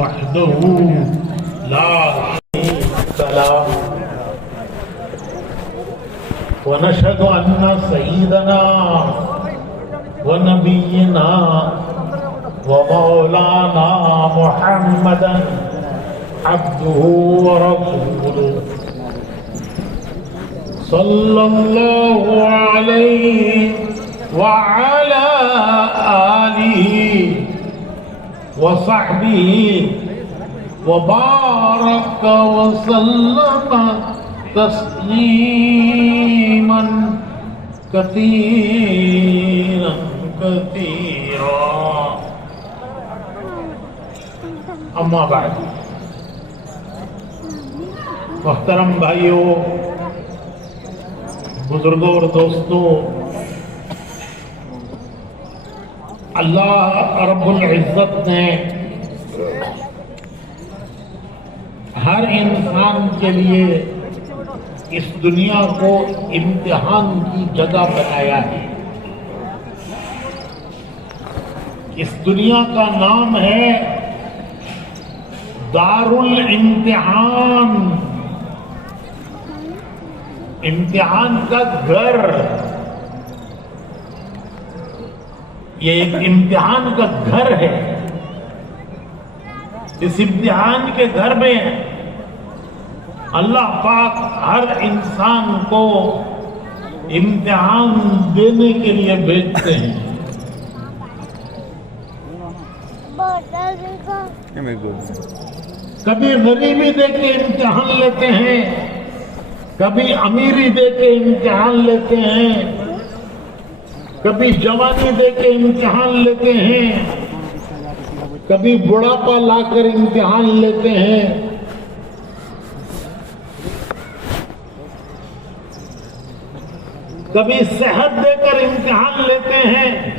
وحده لا شريك له ونشهد أن سيدنا ونبينا ومولانا محمدا عبده ورسوله صلى الله عليه وعلى آله وصحبه وبارك وسلم تسليما كثيرا كثيرا اما بعد محترم بھائیوں، بزرگوں اور دوستوں، اللہ رب العزت نے ہر انسان کے لیے اس دنیا کو امتحان کی جگہ بنایا ہے۔ اس دنیا کا نام ہے دار الامتحان، امتحان کا گھر۔ یہ ایک امتحان کا گھر ہے۔ اس امتحان کے گھر میں اللہ پاک ہر انسان کو امتحان دینے کے لیے بھیجتے ہیں۔ کبھی غریبی دے کے امتحان لیتے ہیں، کبھی امیری دے کے امتحان لیتے ہیں، کبھی جوانی دے کے امتحان لیتے ہیں، کبھی بڑھاپا لا کر امتحان لیتے ہیں، کبھی صحت دے کر امتحان لیتے ہیں،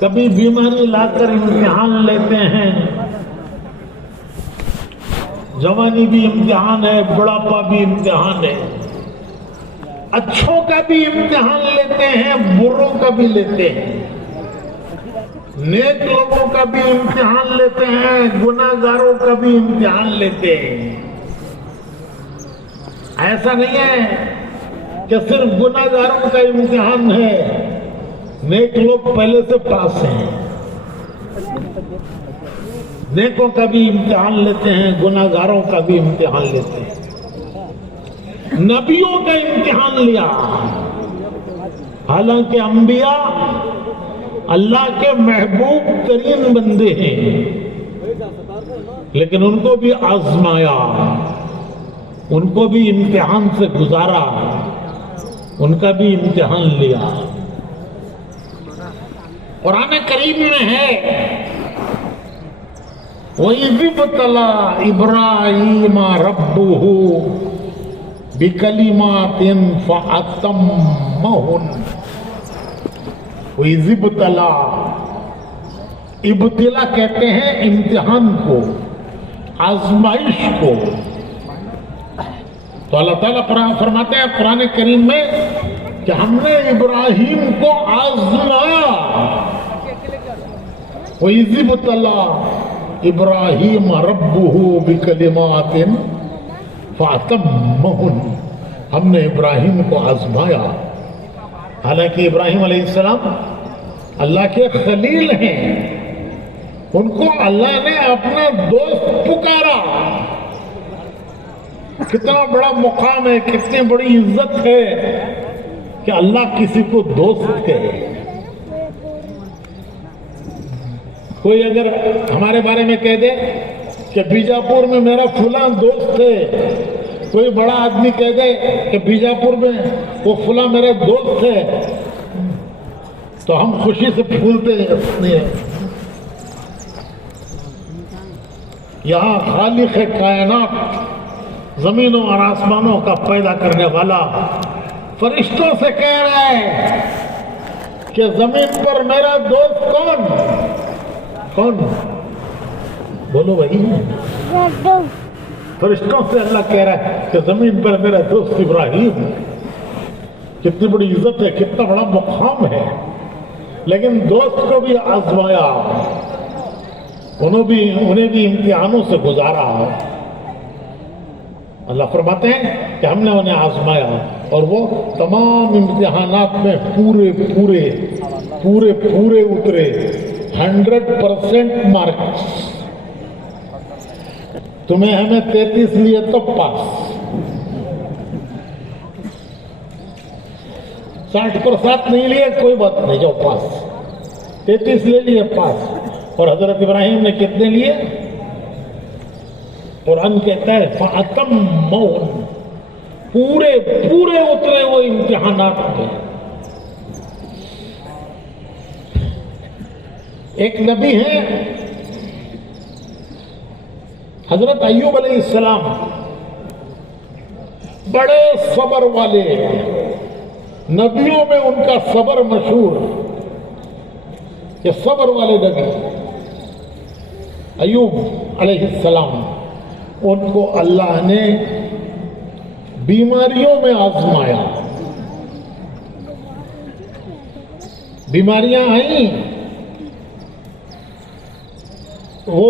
کبھی بیماری لا کر امتحان لیتے ہیں۔ جوانی بھی امتحان ہے، بڑھاپا بھی امتحان ہے۔ اچھوں کا بھی امتحان لیتے ہیں، بروں کا بھی لیتے ہیں۔ نیک لوگوں کا بھی امتحان لیتے ہیں، گناہگاروں کا بھی امتحان لیتے ہیں۔ ایسا نہیں ہے کہ صرف گناہگاروں کا امتحان ہے، نیک لوگ پہلے سے پاس ہیں۔ نیکوں کا بھی امتحان لیتے ہیں، گناہگاروں کا بھی امتحان لیتے ہیں۔ نبیوں کا امتحان لیا، حالانکہ انبیاء اللہ کے محبوب ترین بندے ہیں، لیکن ان کو بھی آزمایا، ان کو بھی امتحان سے گزارا، ان کا بھی امتحان لیا۔ قرآن کریم میں ہے وَإِذِ ابْتَلَىٰ إِبْرَاهِيمَ رَبُّهُ بِكَلِمَاتٍ فَأَتَمَّهُنَّ۔ وَإِذِ ابْتَلَىٰ، ابتلا کہتے ہیں امتحان کو، آزمائش کو۔ تو اللہ تعالیٰ فرماتے ہیں قرآن کریم میں کہ ہم نے ابراہیم کو آزمایا۔ وَإِذِ ابْتَلَىٰ إِبْرَاهِيمَ رَبُّهُ بِكَلِمَاتٍ فَأَتَمَّهُنَّ، ہم نے ابراہیم کو آزمایا۔ حالانکہ ابراہیم علیہ السلام اللہ کے خلیل ہیں، ان کو اللہ نے اپنا دوست پکارا۔ کتنا بڑا مقام ہے، کتنی بڑی عزت ہے کہ اللہ کسی کو دوست کہے۔ کوئی اگر ہمارے بارے میں کہہ دے کہ بیجاپور میں میرا فلاں دوست ہے، کوئی بڑا آدمی کہہ دے کہ بیجاپور میں وہ فلاں میرے دوست ہے، تو ہم خوشی سے پھولتے ہیں۔ یہاں خالق کائنات، زمینوں اور آسمانوں کا پیدا کرنے والا فرشتوں سے کہہ رہا ہے کہ زمین پر میرا دوست کون؟ کون؟ بولو بھائی۔ فرشتوں سے اللہ کہہ رہا ہے کہ زمین پر میرا دوست ابراہیم۔ کتنی بڑی عزت ہے، کتنا بڑا مقام ہے۔ لیکن دوست کو بھی آزمایا، انہیں بھی امتحانوں سے گزارا. اللہ فرماتے ہیں کہ ہم نے انہیں آزمایا اور وہ تمام امتحانات میں پورے اترے. 100% مارکس. تمہیں ہمیں 33 لیے تو پاس, 60 پر 7 نہیں لیے کوئی بات نہیں, جو پاس. 33 لے لیے پاس. اور حضرت ابراہیم نے کتنے لیے؟ قرآن کہتا ہے فَأَتَمَّوْا, پورے اترے وہ امتحانات میں. ایک نبی ہیں حضرت ایوب علیہ السلام, بڑے صبر والے, نبیوں میں ان کا صبر مشہور, یہ صبر والے نبی ایوب علیہ السلام. ان کو اللہ نے بیماریوں میں آزمایا. بیماریاں آئیں, وہ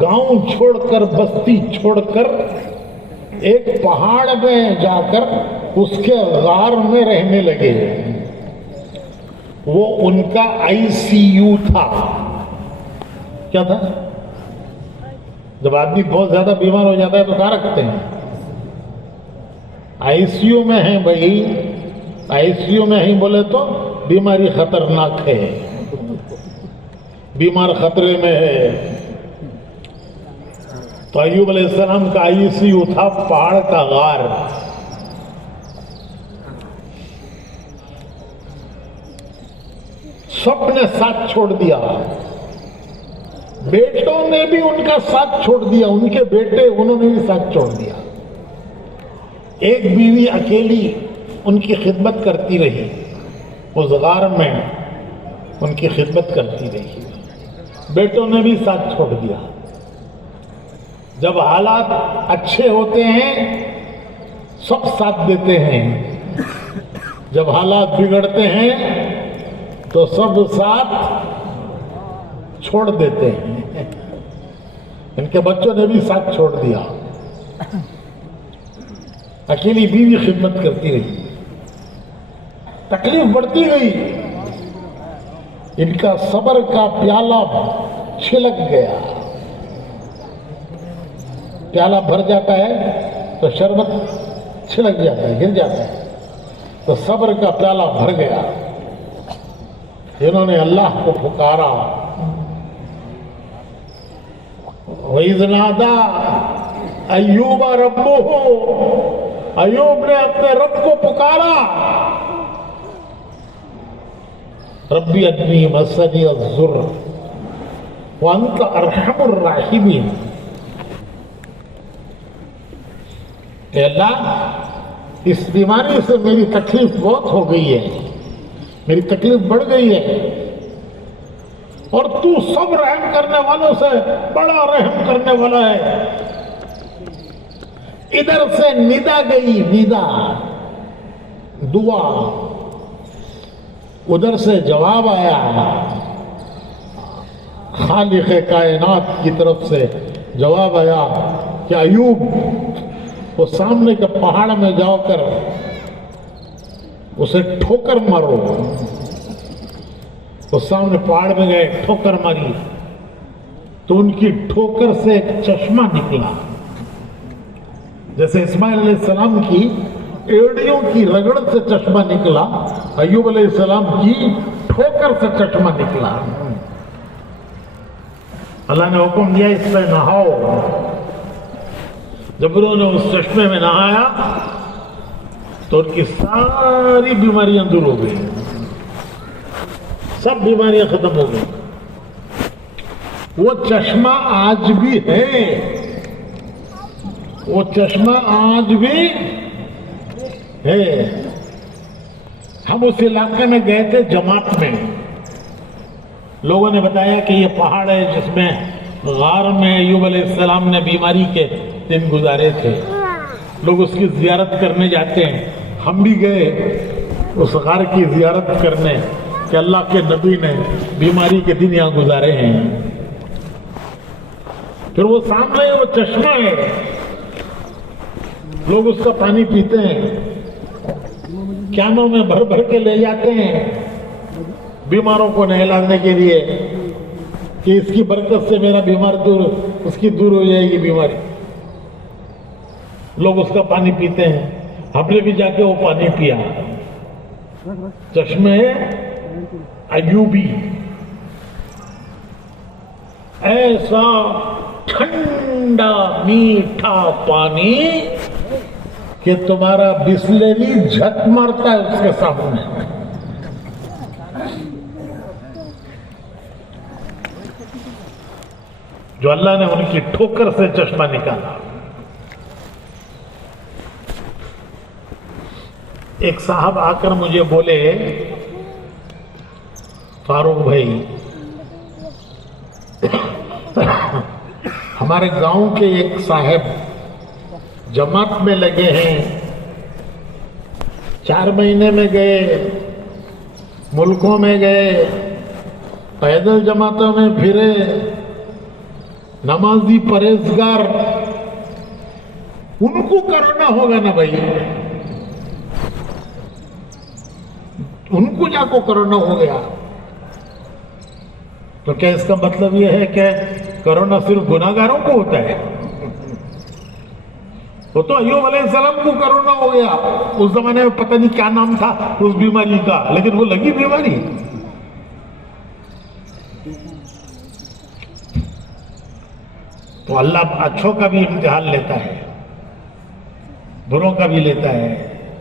گاؤں چھوڑ کر, بستی چھوڑ کر ایک پہاڑ میں جا کر اس کے غار میں رہنے لگے. وہ ان کا ICU تھا. کیا تھا؟ جب آدمی بہت زیادہ بیمار ہو جاتا ہے تو کہاں رکھتے ہیں؟ ICU میں ہیں بھائی. ICU میں ہیں بولے تو بیماری خطرناک ہے, بیمار خطرے میں ہے. تو ایوب علیہ السلام کا ICU تھا پہاڑ کا غار. سب نے ساتھ چھوڑ دیا, بیٹوں نے بھی ان کا ساتھ چھوڑ دیا, ان کے بیٹے انہوں نے بھی ساتھ چھوڑ دیا. ایک بیوی اکیلی ان کی خدمت کرتی رہی, اس غار میں ان کی خدمت کرتی رہی. بیٹوں نے بھی ساتھ چھوڑ دیا. جب حالات اچھے ہوتے ہیں سب ساتھ دیتے ہیں, جب حالات بگڑتے ہیں تو سب ساتھ چھوڑ دیتے ہیں. ان کے بچوں نے بھی ساتھ چھوڑ دیا. اکیلی بیوی خدمت کرتی رہی, تکلیف بڑھتی گئی. ان کا صبر کا پیالہ چھلک گیا. پیالہ بھر جاتا ہے تو شربت چھلک جاتا ہے, گر جاتا ہے. تو صبر کا پیالہ بھر گیا. انہوں نے اللہ کو پکارا. وَإِذْ نَادَىٰ أَيُّوبَ رَبُّهُ, ایوب نے اپنے رب کو پکارا. ربی انی مسنی الضر وانت ارحم الراحمین. اے اللہ, اس بیماری سے میری تکلیف بہت ہو گئی ہے, میری تکلیف بڑھ گئی ہے, اور تو سب رحم کرنے والوں سے بڑا رحم کرنے والا ہے. ادھر سے ندا گئی, ندا دعا, ادھر سے جواب آیا. خالق کائنات کی طرف سے جواب آیا کہ ایوب, وہ سامنے کے پہاڑ میں جاؤ کر اسے ٹھوکر مارو. وہ سامنے پہاڑ میں گئے, ٹھوکر ماری تو ان کی ٹھوکر سے ایک چشمہ نکلا. جیسے اسماعیل علیہ السلام کی ایڑیوں کی رگڑ سے چشمہ نکلا, ایوب علیہ السلام کی ٹھوکر سے چشمہ نکلا. اللہ نے حکم دیا اس میں نہاؤ. جب انہوں نے اس چشمے میں نہایا تو ان کی ساری بیماریاں دور ہو گئی, سب بیماریاں ختم ہو گئی. وہ چشمہ آج بھی ہے, وہ چشمہ آج بھی ہے. ہم اس علاقے میں گئے تھے جماعت میں. لوگوں نے بتایا کہ یہ پہاڑ ہے جس میں غار میں ایوب علیہ السلام نے بیماری کے دن گزارے تھے. لوگ اس کی زیارت کرنے جاتے ہیں. ہم بھی گئے اس غار کی زیارت کرنے کہ اللہ کے نبی نے بیماری کے دن یہاں گزارے ہیں. پھر وہ سامنے وہ چشمہ ہے، لوگ اس کا پانی پیتے ہیں، کینوں میں بھر بھر کے لے جاتے ہیں بیماروں کو نہلانے کے لیے کہ اس کی برکت سے میرا بیمار اس کی دور ہو جائے گی بیماری. لوگ اس کا پانی پیتے ہیں. ہم نے بھی جا کے وہ پانی پیا. چشمے ایوبی، ایسا ٹھنڈا میٹھا پانی کہ تمہارا بسلری جھٹ مارتا ہے اس کے سامنے. جو اللہ نے ان کی ٹھوکر سے چشمہ نکالا. ایک صاحب آ کر مجھے بولے، فاروق بھائی ہمارے گاؤں کے ایک صاحب جماعت میں لگے ہیں، 4 مہینے میں گئے، ملکوں میں گئے، پیدل جماعتوں میں پھرے، نمازی پرہیزگار، ان کو کرونا ہوگا نا بھائی، ان کو جا کو کرونا ہو گیا. تو کیا اس کا مطلب یہ ہے کہ کرونا صرف گناہگاروں کو ہوتا ہے؟ وہ تو ایوب علیہ السلام کو کرونا ہو گیا. اس زمانے میں پتہ نہیں کیا نام تھا اس بیماری کا، لیکن وہ لگی بیماری. تو اللہ اچھوں کا بھی امتحان لیتا ہے، بروں کا بھی لیتا ہے،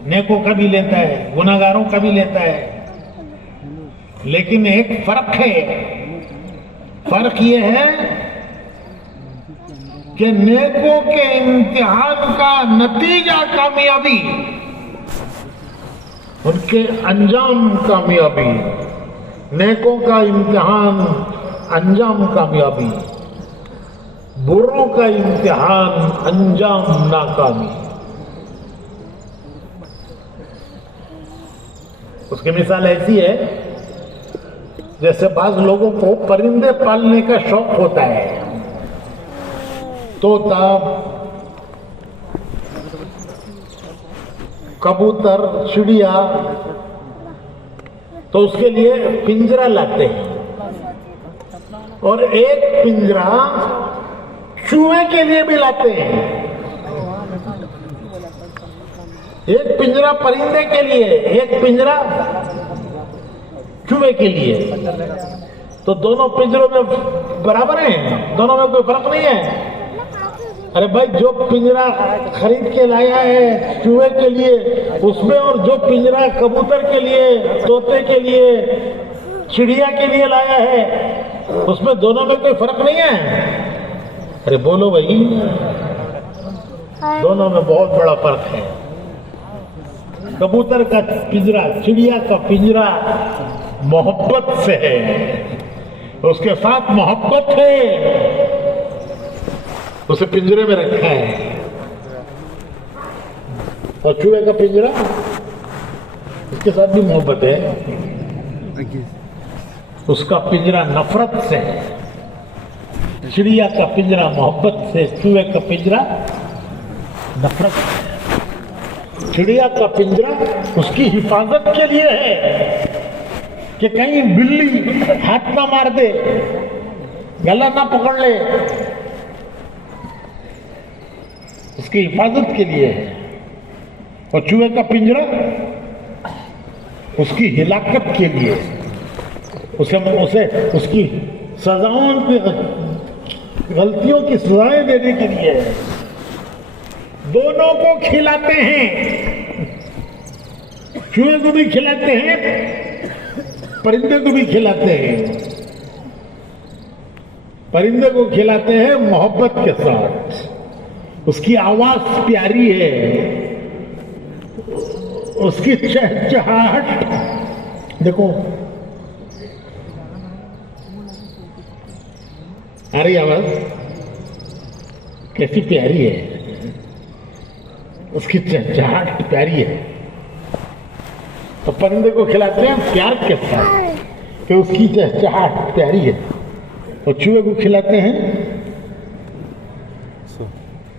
نیکوں کا بھی لیتا ہے، گناہگاروں کا بھی لیتا ہے. لیکن ایک فرق ہے، فرق یہ ہے کہ نیکوں کے امتحان کا نتیجہ کامیابی، ان کے انجام کامیابی. نیکوں کا امتحان انجام کامیابی، بروں کا امتحان انجام ناکامی. اس کی مثال ایسی ہے جیسے بعض لوگوں کو پرندے پالنے کا شوق ہوتا ہے، طوطا، کبوتر، چڑیا، تو اس کے لیے پنجرا لاتے ہیں، اور ایک پنجرا چوہے کے لیے بھی لاتے ہیں. ایک پنجرا پرندے کے لیے، ایک پنجرا چوہے کے لیے. تو دونوں پنجروں میں برابر ہیں، دونوں میں کوئی فرق نہیں ہے. ارے بھائی، جو پنجرا خرید کے لایا ہے چوہے کے لیے اس میں، اور جو پنجرا کبوتر کے لیے، طوطے کے لیے، چڑیا کے لیے لایا ہے اس میں، دونوں میں کوئی فرق نہیں ہے. ارے بولو بھائی، دونوں میں بہت بڑا فرق ہے. کبوتر کا پنجرا، چڑیا کا پنجرا محبت سے ہے، اس کے ساتھ محبت ہے، اسے پنجرے میں رکھا ہے. اور چوہے کا پنجرا، اس کے ساتھ بھی محبت ہے، اس کا پنجرا نفرت سے ہے. چڑیا کا پنجرا محبت سے، چوہے کا پنجرا نفرت سے. چڑیا کا پنجرا اس کی حفاظت کے لیے ہے کہ کہیں بلی ہاتھ نہ مار دے، گلا نہ پکڑ لے، اس کی حفاظت کے لیے ہے. اور چوہے کا پنجرا اس کی ہلاکت کے لیے، اسے اس کی سزاؤں کی، غلطیوں کی سزائیں دینے کے لیے ہے. دونوں کو کھلاتے ہیں، چوہے کو بھی کھلاتے ہیں، پرندے کو بھی کھلاتے ہیں. پرندے کو کھلاتے ہیں محبت کے ساتھ، اس کی آواز پیاری ہے، اس کی چہچہاہٹ دیکھو، آ رہی آواز کیسی پیاری ہے، اس کی چہچہاہٹ پیاری ہے. تو پرندے کو کھلاتے ہیں پیار کے ساتھ کہ اس کی چہچہاہٹ پیاری ہے، اور چوہے کو کھلاتے ہیں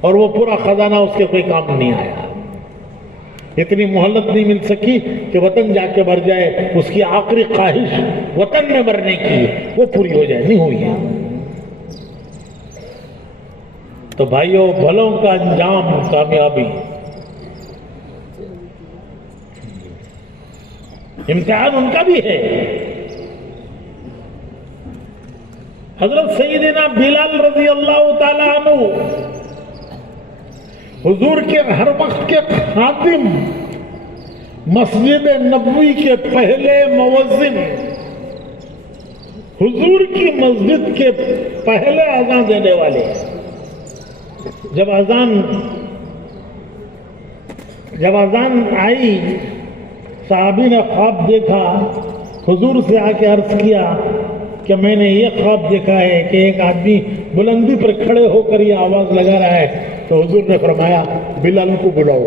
اور وہ پورا خزانہ اس کے کوئی کام نہیں آیا. اتنی مہلت نہیں مل سکی کہ وطن جا کے مر جائے. اس کی آخری خواہش وطن میں مرنے کی وہ پوری ہو جائے, نہیں ہوئی. تو بھائیوں, بھلوں کا انجام کامیابی. امتحان ان کا بھی ہے. حضرت سیدنا بلال رضی اللہ تعالی عنہ حضور کے ہر وقت کے خادم, مسجد نبوی کے پہلے مؤذن, حضور کی مسجد کے پہلے اذان دینے والے. جب اذان آئی, صحابی نے خواب دیکھا, حضور سے آ کے عرض کیا کہ میں نے یہ خواب دیکھا ہے کہ ایک آدمی بلندی پر کھڑے ہو کر یہ آواز لگا رہا ہے. تو حضور نے فرمایا بلال کو بلاؤ,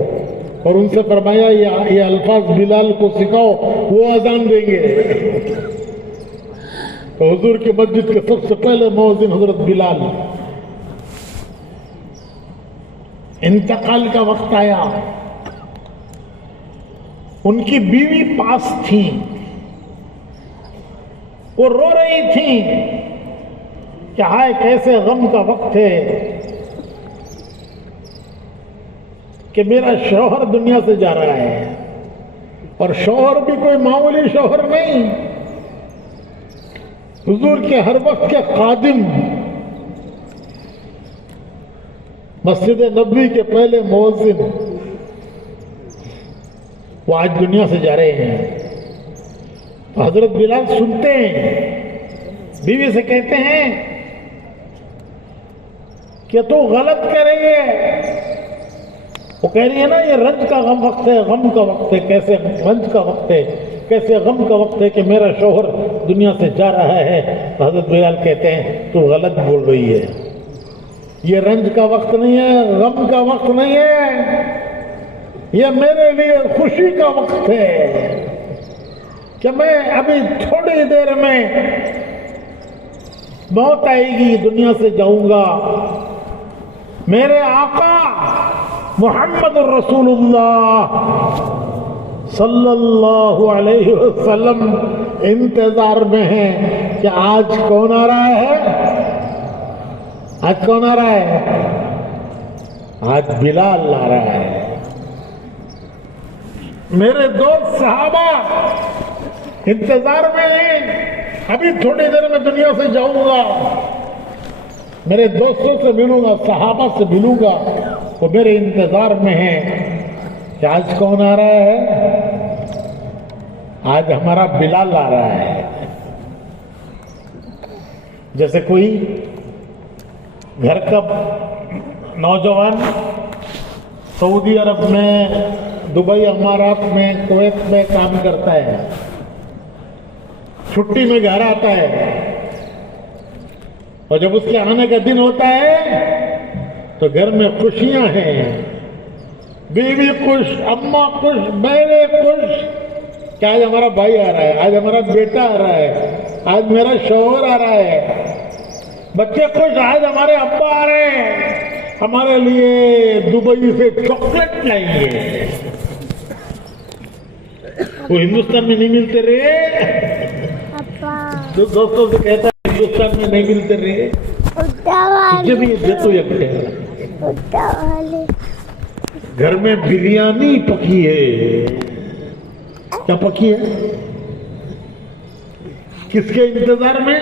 اور ان سے فرمایا یہ الفاظ بلال کو سکھاؤ, وہ اذان دیں گے. تو حضور کی مسجد کے سب سے پہلے مؤذن حضرت بلال. انتقال کا وقت آیا, ان کی بیوی پاس تھی, وہ رو رہی تھی کہ ہائے کیسے غم کا وقت ہے کہ میرا شوہر دنیا سے جا رہا ہے. اور شوہر بھی کوئی معمولی شوہر نہیں, حضور کے ہر وقت کے خادم, مسجد نبوی کے پہلے مؤذن, وہ آج دنیا سے جا رہے ہیں. تو حضرت بلال سنتے ہیں, بیوی سے کہتے ہیں کہ تو غلط کر رہی ہے. وہ کہہ رہی ہے نا یہ رنج کا وقت ہے, غم کا وقت ہے. کیسے رنج کا وقت ہے, کیسے غم کا وقت ہے کہ میرا شوہر دنیا سے جا رہا ہے. تو حضرت بلال کہتے ہیں تو غلط بول رہی ہے, یہ رنج کا وقت نہیں ہے, غم کا وقت نہیں ہے, یہ میرے لیے خوشی کا وقت ہے کہ میں ابھی تھوڑی دیر میں موت آئے گی, دنیا سے جاؤں گا. میرے آقا محمد الرسول اللہ صلی اللہ علیہ وسلم انتظار میں ہیں کہ آج کون آ رہا ہے, آج کون آ رہا ہے, آج بلال آ رہا ہے. میرے دوست صحابہ انتظار میں ہیں, ابھی تھوڑی دیر میں دنیا سے جاؤں گا, میرے دوستوں سے ملوں گا, صحابہ سے ملوں گا, وہ میرے انتظار میں ہیں کہ آج کون آ رہا ہے, آج ہمارا بلال آ رہا ہے. جیسے کوئی گھر کا نوجوان سعودی عرب میں, دبئی, امارات میں, کویت میں کام کرتا ہے, چھٹی میں گھر آتا ہے, اور جب اس کے آنے کا دن ہوتا ہے تو گھر میں خوشیاں ہیں, بیوی خوش, اماں خوش, بہنیں خوش کہ آج ہمارا بھائی آ رہا ہے, آج ہمارا بیٹا آ رہا ہے, آج میرا شوہر آ رہا ہے. بچے خوش, آج ہمارے ابا آ رہے ہیں, ہمارے لیے دبئی سے چاکلیٹ لائیں گے. وہ ہندوستان میں نہیں ملتے رہے, تو دوستوں سے کہتا ہے ہندوستان میں نہیں ملتے رہے, جب یہ دے تو یہ گھر میں بریانی پکی ہے. کیا پکی ہے, کس کے انتظار میں,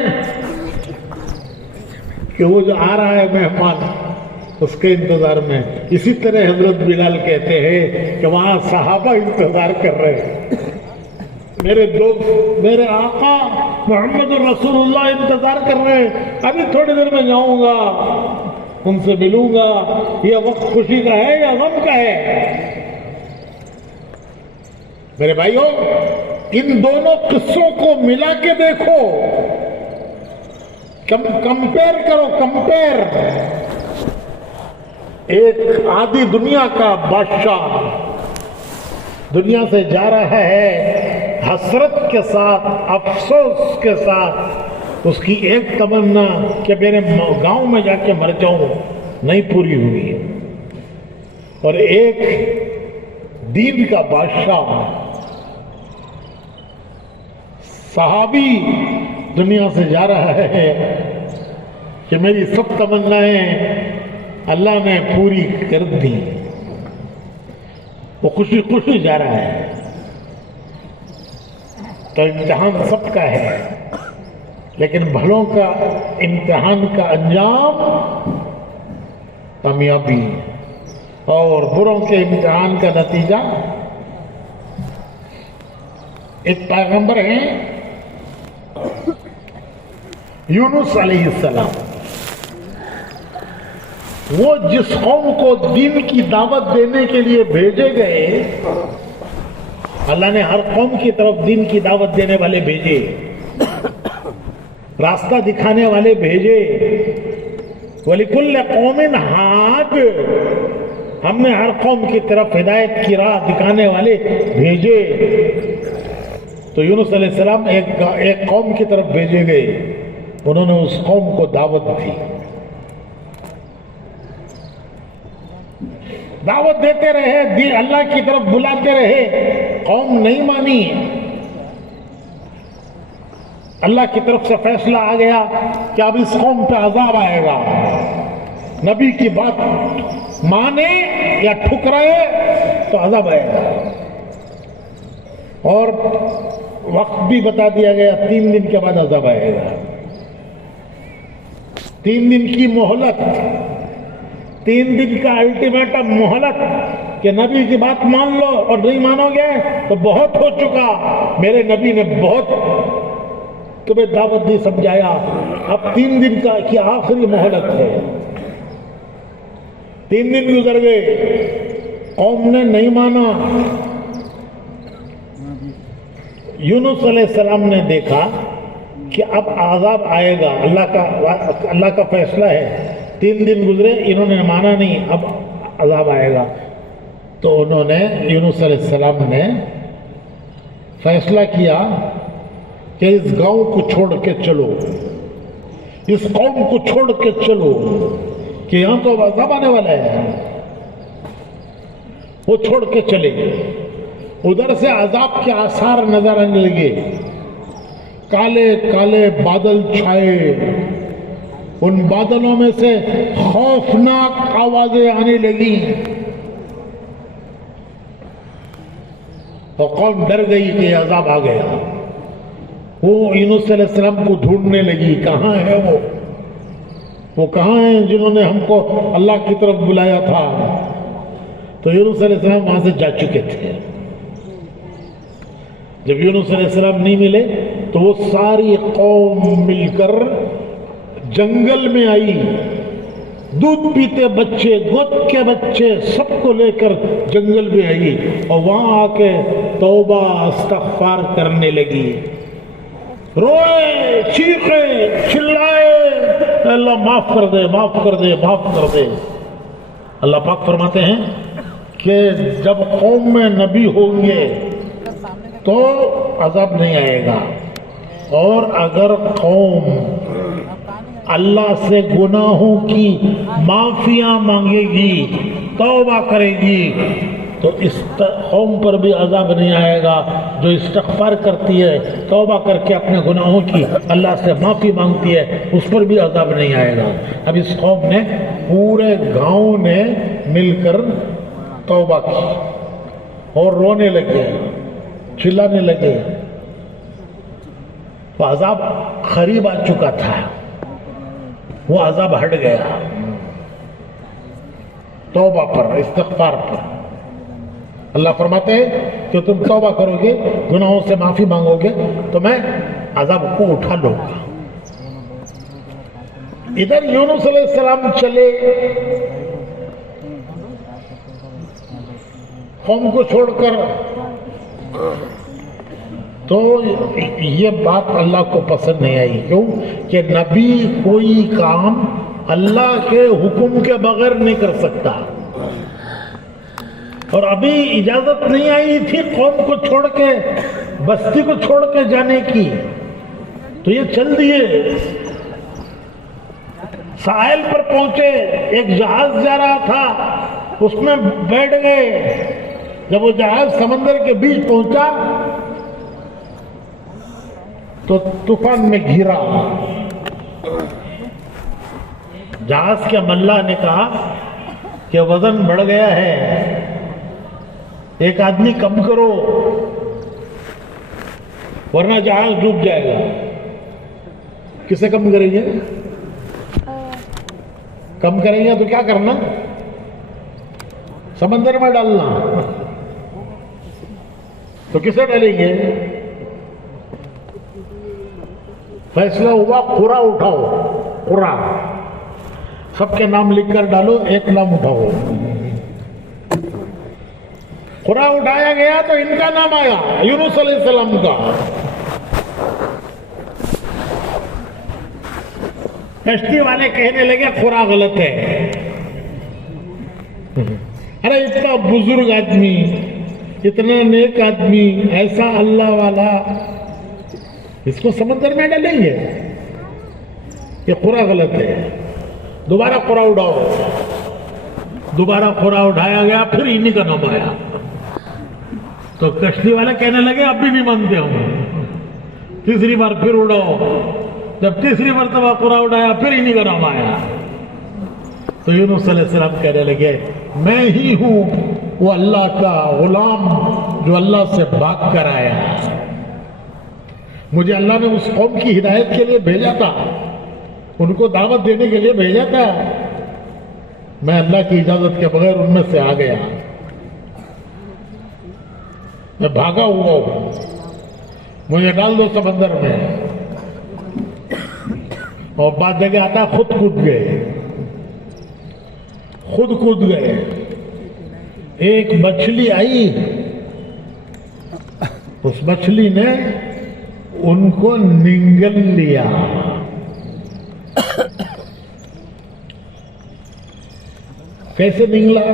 کہ وہ جو آ رہا ہے مہمان, اس کے انتظار میں. اسی طرح حضرت بلال کہتے ہیں کہ وہاں صحابہ انتظار کر رہے ہیں, میرے دوست, میرے آقا محمد الرسول اللہ انتظار کر رہے ہیں, ابھی تھوڑی دیر میں جاؤں گا, ان سے ملوں گا. یہ وقت خوشی کا ہے یا غم کا ہے؟ میرے بھائیوں, ان دونوں قصوں کو ملا کے دیکھو, کمپیر کرو, کمپیر. ایک آدھی دنیا کا بادشاہ دنیا سے جا رہا ہے, حسرت کے ساتھ, افسوس کے ساتھ. اس کی ایک تمنا کہ میرے گاؤں میں جا کے مر جاؤں, نہیں پوری ہوئی. اور ایک دین کا بادشاہ صحابی دنیا سے جا رہا ہے کہ میری سب تمنائیں اللہ نے پوری کر دی. وہ خوشی خوشی جا رہا ہے. تو امتحان سب کا ہے، لیکن بھلوں کا امتحان کا انجام کامیابی، اور بروں کے امتحان کا نتیجہ. ایک پیغمبر ہیں یونس علیہ السلام. وہ جس قوم کو دین کی دعوت دینے کے لیے بھیجے گئے، اللہ نے ہر قوم کی طرف دین کی دعوت دینے والے بھیجے، راستہ دکھانے والے بھیجے. وَلِكُلِّ قَوْمٍ هَادٍ، ہم نے ہر قوم کی طرف ہدایت کی راہ دکھانے والے بھیجے. تو یونس علیہ السلام ایک قوم کی طرف بھیجے گئے. انہوں نے اس قوم کو دعوت دی، دعوت دیتے رہے، اللہ کی طرف بلاتے رہے. قوم نہیں مانی. اللہ کی طرف سے فیصلہ آ گیا کہ اب اس قوم پہ عذاب آئے گا. نبی کی بات مانے یا ٹھکرائے تو عذاب آئے گا. اور وقت بھی بتا دیا گیا، 3 دن کے بعد عذاب آئے گا. 3 دن کی مہلت، 3 دن کا الٹیمیٹم مہلت کہ نبی کی بات مان لو، اور نہیں مانو گے تو بہت ہو چکا. میرے نبی نے بہت تمہیں دعوت دی، سمجھایا. اب 3 دن کی آخری مہلت ہے. 3 دن گزر گئے، قوم نے نہیں مانا. یونس علیہ السلام نے دیکھا کہ اب عذاب آئے گا، اللہ کا فیصلہ ہے. 3 دن گزرے، انہوں نے مانا نہیں، اب عذاب آئے گا. تو انہوں نے، یونس علیہ السلام نے فیصلہ کیا کہ اس گاؤں کو چھوڑ کے چلو، اس قوم کو چھوڑ کے چلو، کہ یہاں تو عذاب آنے والا ہے. وہ چھوڑ کے چلے. ادھر سے عذاب کے آثار نظر آنے لگے. کالے کالے بادل چھائے، ان بادلوں میں سے خوفناک آوازیں آنے لگی. اور قوم ڈر گئی کہ عذاب آ گیا. وہ یونس علیہ السلام کو ڈھونڈنے لگی، کہاں ہے وہ کہاں ہیں جنہوں نے ہم کو اللہ کی طرف بلایا تھا. تو یونس علیہ السلام وہاں سے جا چکے تھے. جب یونس علیہ السلام نہیں ملے تو وہ ساری قوم مل کر جنگل میں آئی. دودھ پیتے بچے، گود کے بچے، سب کو لے کر جنگل میں آئی، اور وہاں آ کے توبہ استغفار کرنے لگی. روئے، چیخے، چلائے، اللہ معاف کر دے، معاف کر دے، معاف کر دے. اللہ پاک فرماتے ہیں کہ جب قوم میں نبی ہوں گے تو عذاب نہیں آئے گا، اور اگر قوم اللہ سے گناہوں کی معافیاں مانگے گی، توبہ کرے گی، تو اس قوم پر بھی عذاب نہیں آئے گا. جو استغفار کرتی ہے، توبہ کر کے اپنے گناہوں کی اللہ سے معافی مانگتی ہے، اس پر بھی عذاب نہیں آئے گا. اب اس قوم نے، پورے گاؤں نے مل کر توبہ کی اور رونے لگے، چلانے لگے. وہ عذاب قریب آ چکا تھا، وہ عذاب ہٹ گیا توبہ پر، استغفار پر. اللہ فرماتے ہیں کہ تم توبہ کرو گے، گناہوں سے معافی مانگو گے تو میں عذاب کو اٹھا لوں گا. ادھر یونس علیہ السلام چلے، قوم کو چھوڑ کر. تو یہ بات اللہ کو پسند نہیں آئی. کیوں؟ کہ نبی کوئی کام اللہ کے حکم کے بغیر نہیں کر سکتا، اور ابھی اجازت نہیں آئی تھی قوم کو چھوڑ کے، بستی کو چھوڑ کے جانے کی. تو یہ چل دیے. ساحل پر پہنچے، ایک جہاز جا رہا تھا، اس میں بیٹھ گئے۔ جب وہ جہاز سمندر کے بیچ پہنچا تو طوفان میں گھرا۔ جہاز کے ملا نے کہا کہ وزن بڑھ گیا ہے، ایک آدمی کم کرو ورنہ جہاز ڈوب جائے گا۔ کسے کم کریں گے؟ کم کریں گے تو کیا کرنا؟ سمندر میں ڈالنا۔ تو کسے ڈالیں گے؟ فیصلہ ہوا قرا اٹھاؤ، قرا سب کے نام لکھ کر ڈالو، ایک نام اٹھاؤ۔ قرا اٹھایا گیا تو ان کا نام آیا، یونس علیہ السلام کا۔ کشتی والے کہنے لگے قرا غلط ہے۔ ارے اتنا بزرگ آدمی، اتنا نیک آدمی، ایسا اللہ والا، اس کو سمندر میں ڈالیں گے؟ یہ قرا غلط ہے۔ دوبارہ قرا اٹھاؤ۔ دوبارہ قرا اٹھایا گیا، پھر انہی کا نام آیا۔ تو کشتی والے کہنے لگے اب بھی نہیں مانتے ہوں۔ تیسری بار پھر اڑاؤ۔ جب تیسری مرتبہ قرا اٹھایا، پھر انہی کا نام آیا۔ تو یونس علیہ السلام کہنے لگے میں ہی ہوں وہ اللہ کا غلام جو اللہ سے بھاگ کر آیا۔ مجھے اللہ نے اس قوم کی ہدایت کے لیے بھیجا تھا، ان کو دعوت دینے کے لیے بھیجا تھا، میں اللہ کی اجازت کے بغیر ان میں سے آ گیا، میں بھاگا ہوا ہوں، مجھے ڈال دو سمندر میں۔ اور بعد جگہ آتا خود کود گئے، خود کود گئے۔ ایک مچھلی آئی، اس مچھلی نے ان کو نگل لیا۔ کیسے نگلا؟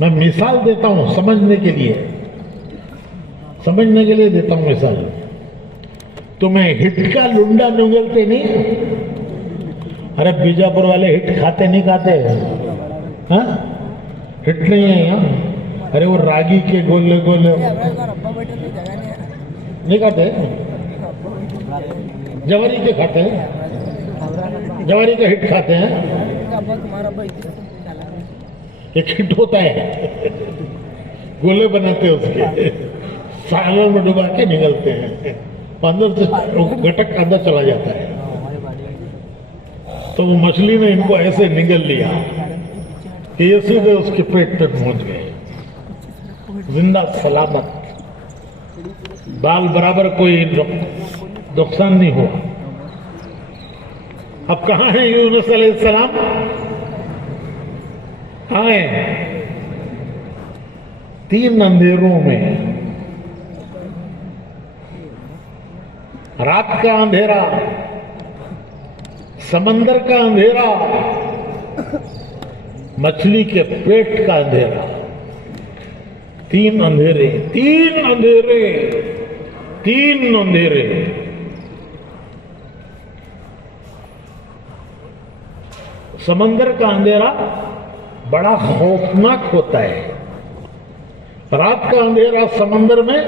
میں مثال دیتا ہوں سمجھنے کے لیے دیتا ہوں مثال۔ تمہیں ہٹ کا لنڈا نگلتے نہیں؟ ارے بیجاپور والے ہٹ کھاتے نہیں کھاتے؟ ہاں ہٹ نہیں ہے یہاں؟ ارے وہ راگی کے گولے گولے نہیں کھاتے؟ جواری کے کھاتے ہیں، جواری کا ہٹ کھاتے ہیں۔ ایک ہٹ ہوتا ہے، گولے بناتے ہیں اس کے، سالوں میں ڈبا کے نگلتے ہیں، اندر سے گٹک اندر چلا جاتا ہے۔ تو وہ مچھلی نے ان کو ایسے نگل لیا کہ یہ سیدھے اس کے پیٹ پہ پہنچ گئے، زندہ سلامت، بال برابر کوئی نقصان نہیں ہوا۔ اب کہاں ہیں یونس علیہ السلام؟ کہاں ہیں؟ 3 اندھیروں میں۔ رات کا اندھیرا، سمندر کا اندھیرا، مچھلی کے پیٹ کا اندھیرا، 3 اندھیرے، 3 اندھیرے، 3 اندھیرے۔ سمندر کا اندھیرا بڑا خوفناک ہوتا ہے، رات کا اندھیرا سمندر میں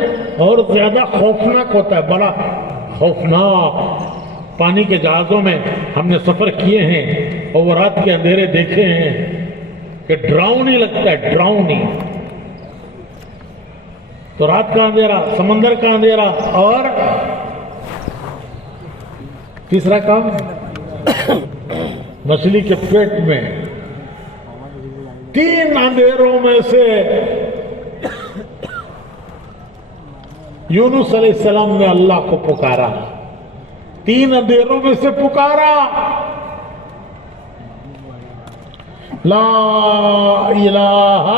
اور زیادہ خوفناک ہوتا ہے، بڑا خوفناک۔ پانی کے جہازوں میں ہم نے سفر کیے ہیں اور وہ رات کے اندھیرے دیکھے ہیں کہ ڈراؤنی لگتا ہے، ڈراؤنی۔ تو رات کا اندھیرا، سمندر کا اندھیرا، اور تیسرا کام مچھلی کے پیٹ میں۔ 3 اندھیروں میں سے یونس علیہ السلام نے اللہ کو پکارا، 3 اندھیروں میں سے پکارا، لا الہ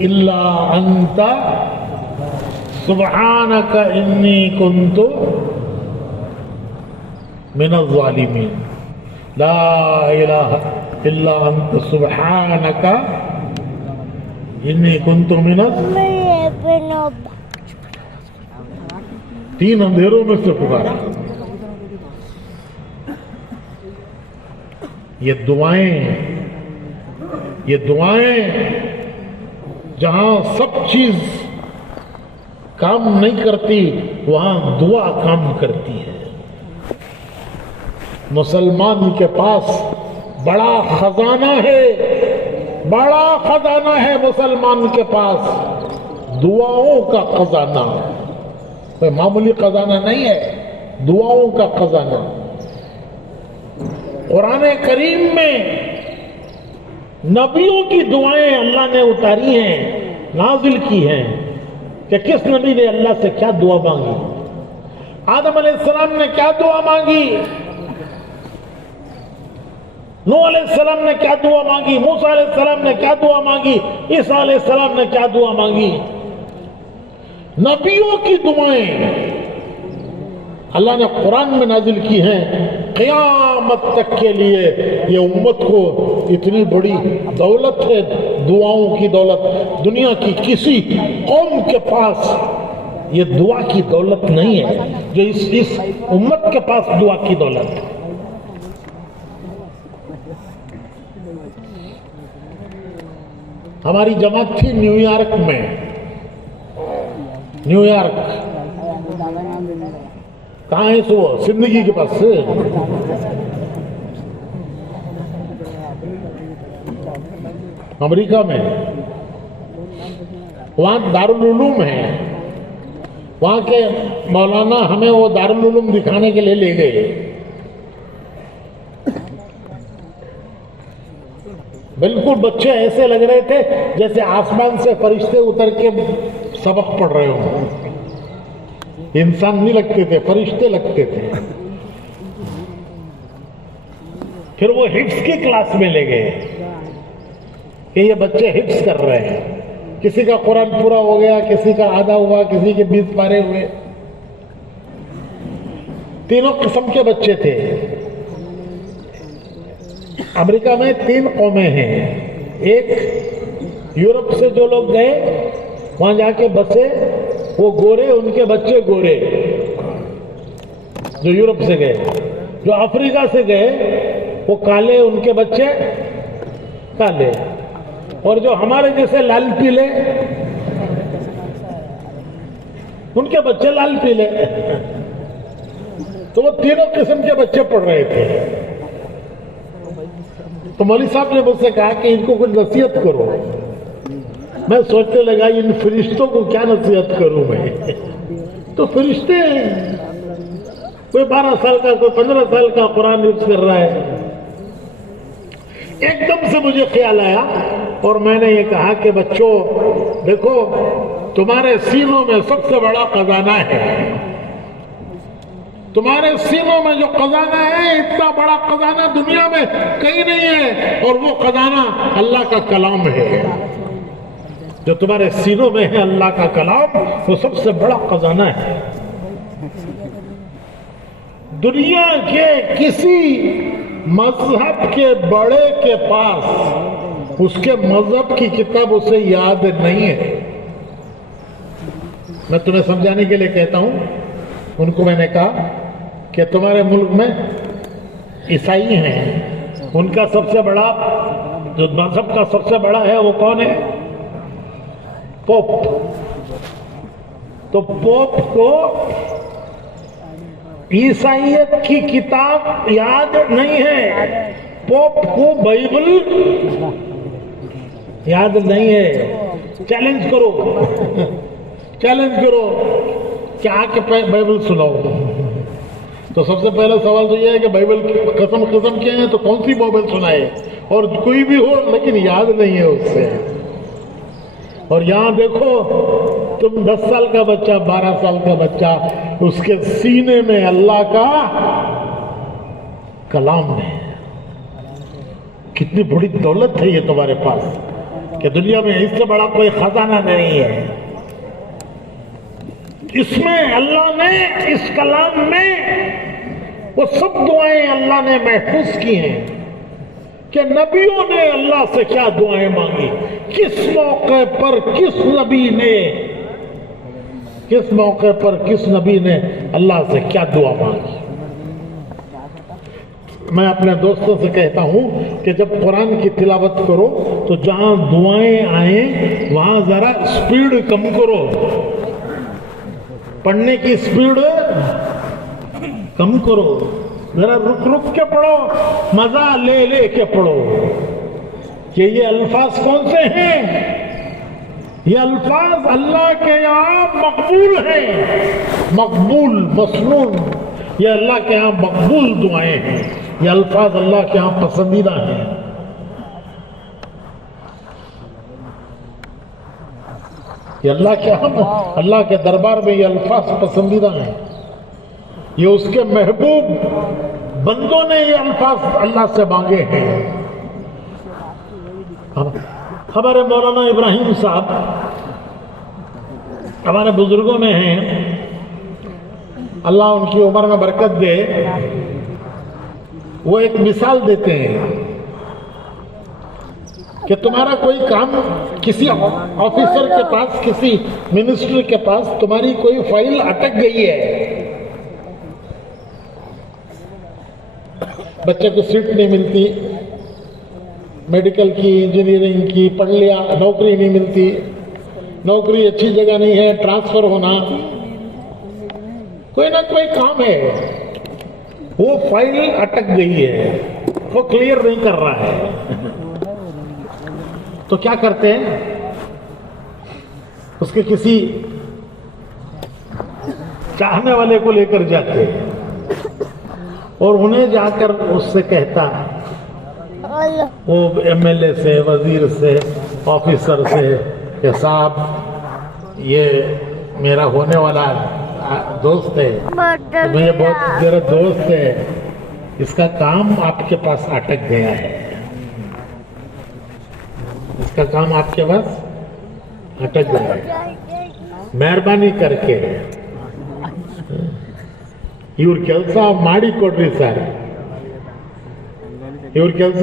الا انت سبحانک انی کنت من الظالمین، لا الہ الا انت سبحانک انی کنت من الظالمین۔ 3 اندھیروں میں سے پکارا۔ یہ دعائیں جہاں سب چیز کام نہیں کرتی وہاں دعا کام کرتی ہے. مسلمان کے پاس بڑا خزانہ ہے مسلمان کے پاس دعاؤں کا خزانہ. کوئی معمولی خزانہ نہیں ہے، دعاؤں کا خزانہ. قرآن کریم میں نبیوں کی دعائیں اللہ نے اتاری ہیں، نازل کی ہیں کہ کس نبی نے اللہ سے کیا دعا مانگی. آدم علیہ السلام نے کیا دعا مانگی، نوح علیہ السلام نے کیا دعا مانگی، موسیٰ علیہ السلام نے کیا دعا مانگی، عیسیٰ علیہ السلام نے کیا دعا مانگی. نبیوں کی دعائیں اللہ نے قرآن میں نازل کی ہیں. قیامت تک کے لیے یہ امت کو اتنی بڑی دولت ہے، دعاؤں کی دولت. دنیا کی کسی قوم کے پاس یہ دعا کی دولت نہیں ہے جو اس امت کے پاس دعا کی دولت ہے. ہماری جماعت تھی نیو یارک میں. نیو یارک کہاں ہے؟ سو زندگی کے پاس امریکہ میں. وہاں دارالعلوم ہے. وہاں کے مولانا ہمیں وہ دارالعلوم دکھانے کے لیے لے گئے. بالکل بچے ایسے لگ رہے تھے جیسے آسمان سے فرشتے اتر کے سبق پڑھ رہے ہوں. انسان نہیں لگتے تھے، فرشتے لگتے تھے. پھر وہ حفظ کی کلاس میں لے گئے کہ یہ بچے حفظ کر رہے ہیں. کسی کا قرآن پورا ہو گیا، کسی کا آدھا ہوا، کسی کے 20 پارے ہوئے. تینوں قسم کے بچے تھے. امریکہ میں 3 قومیں ہیں. ایک یورپ سے جو لوگ گئے وہاں جا کے بسے، وہ گورے، ان کے بچے گورے جو یورپ سے گئے. جو افریقہ سے گئے وہ کالے، ان کے بچے کالے. اور جو ہمارے جیسے لال پیلے، ان کے بچے لال پیلے. تو وہ تینوں قسم کے بچے پڑھ رہے تھے. تو مولوی صاحب نے مجھ سے کہا کہ ان کو کچھ نصیحت کرو. میں سوچنے لگا ان فرشتوں کو کیا نصیحت کروں میں. تو فرشتے ہیں، کوئی 12 سال کا، کوئی 15 سال کا قرآن حفظ کر رہا ہے. ایک دم سے مجھے خیال آیا اور میں نے یہ کہا کہ بچوں دیکھو، تمہارے سینوں میں سب سے بڑا خزانہ ہے. تمہارے سینوں میں جو خزانہ ہے، اتنا بڑا خزانہ دنیا میں کہیں نہیں ہے. اور وہ خزانہ اللہ کا کلام ہے. جو تمہارے سینوں میں ہے اللہ کا کلام، وہ سب سے بڑا خزانہ ہے. دنیا کے کسی مذہب کے بڑے کے پاس اس کے مذہب کی کتاب اسے یاد نہیں ہے. میں تمہیں سمجھانے کے لیے کہتا ہوں. ان کو میں نے کہا کہ تمہارے ملک میں عیسائی ہیں، ان کا سب سے بڑا جو مذہب کا سب سے بڑا ہے وہ کون ہے؟ پوپ. تو پوپ کو عیسائیت کی کتاب یاد نہیں ہے، پوپ کو بائبل یاد نہیں ہے. چیلنج کرو کہ آ کے بائبل سناؤ. تو سب سے پہلا سوال تو یہ ہے کہ بائبل قسم کیا ہے تو کون سی بائبل سنائے؟ اور کوئی بھی ہو لیکن یاد نہیں ہے اس سے. اور یہاں دیکھو، تم 10 سال کا بچہ، 12 سال کا بچہ، اس کے سینے میں اللہ کا کلام ہے. کتنی بڑی دولت ہے یہ تمہارے پاس کہ دنیا میں اس سے بڑا کوئی خزانہ نہیں ہے. اس میں اللہ نے، اس کلام میں وہ سب دعائیں اللہ نے محفوظ کی ہیں کہ نبیوں نے اللہ سے کیا دعائیں مانگی، کس موقع پر کس نبی نے اللہ سے کیا دعا مانگی. میں اپنے دوستوں سے کہتا ہوں کہ جب قرآن کی تلاوت کرو تو جہاں دعائیں آئیں وہاں ذرا سپیڈ کم کرو، پڑھنے کی سپیڈ کم کرو، ذرا رک رک کے پڑھو، مزہ لے لے کے پڑھو کہ یہ الفاظ کون سے ہیں؟ یہ الفاظ اللہ کے یہاں مقبول ہیں، مقبول مسنون، یہ اللہ کے یہاں مقبول دعائیں ہیں، یہ الفاظ اللہ کے یہاں پسندیدہ ہیں۔ یہ اللہ کے یہاں، اللہ کے دربار میں یہ الفاظ پسندیدہ ہیں، یہ اس کے محبوب بندوں نے یہ الفاظ اللہ سے مانگے ہیں۔ ہمارے مولانا ابراہیم صاحب ہمارے بزرگوں میں ہیں، اللہ ان کی عمر میں برکت دے، وہ ایک مثال دیتے ہیں کہ تمہارا کوئی کام کسی آفیسر کے پاس، کسی منسٹر کے پاس تمہاری کوئی فائل اٹک گئی ہے، بچے کو سیٹ نہیں ملتی، میڈیکل کی، انجینئرنگ کی پڑھ لیا، نوکری نہیں ملتی، نوکری اچھی جگہ نہیں ہے، ٹرانسفر ہونا، کوئی نہ کوئی کام ہے، وہ فائل اٹک گئی ہے، وہ کلیئر نہیں کر رہا ہے، تو کیا کرتے ہیں؟ اس کے کسی چاہنے والے کو لے کر جاتے ہیں اور انہیں جا کر اس سے کہتا ہے، وہ ایم ایل اے سے، وزیر سے، آفیسر سے کہ صاحب یہ میرا ہونے والا دوست ہے، مجھے بہت میرا دوست ہے، اس کا کام آپ کے پاس اٹک گیا ہے، اس کا کام آپ کے پاس اٹک گیا ہے، مہربانی کر کے ಇವ್ರ ಕೆಲಸ ಮಾಡಿ ಕೊಡ್ರಿ ಸರ್, ಇವ್ರ ಕೆಲಸ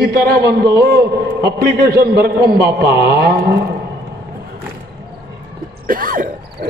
ಈ ತರ ಒಂದು ಅಪ್ಲಿಕೇಶನ್ ಬರ್ಕೊಂಬಾಪ,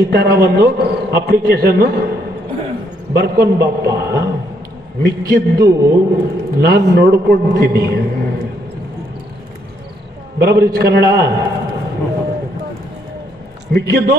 ಈ ತರ ಒಂದು ಅಪ್ಲಿಕೇಶನ್ ಬರ್ಕೊಂಬಾಪ, ಮಿಕ್ಕಿದ್ದು ನಾನು ನೋಡ್ಕೊಳ್ತೀನಿ, ಬರಬರಿ ಕನ್ನಡ, ಮಿಕ್ಕಿದ್ದು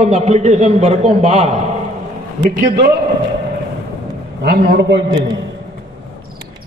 ಒಂದು ಅಪ್ಲಿಕೇಶನ್ ಬರ್ಕೊಂಬಾ, ಮಿಕ್ಕಿದ್ದು ನಾನು ನೋಡ್ಕೊಳ್ತೀನಿ,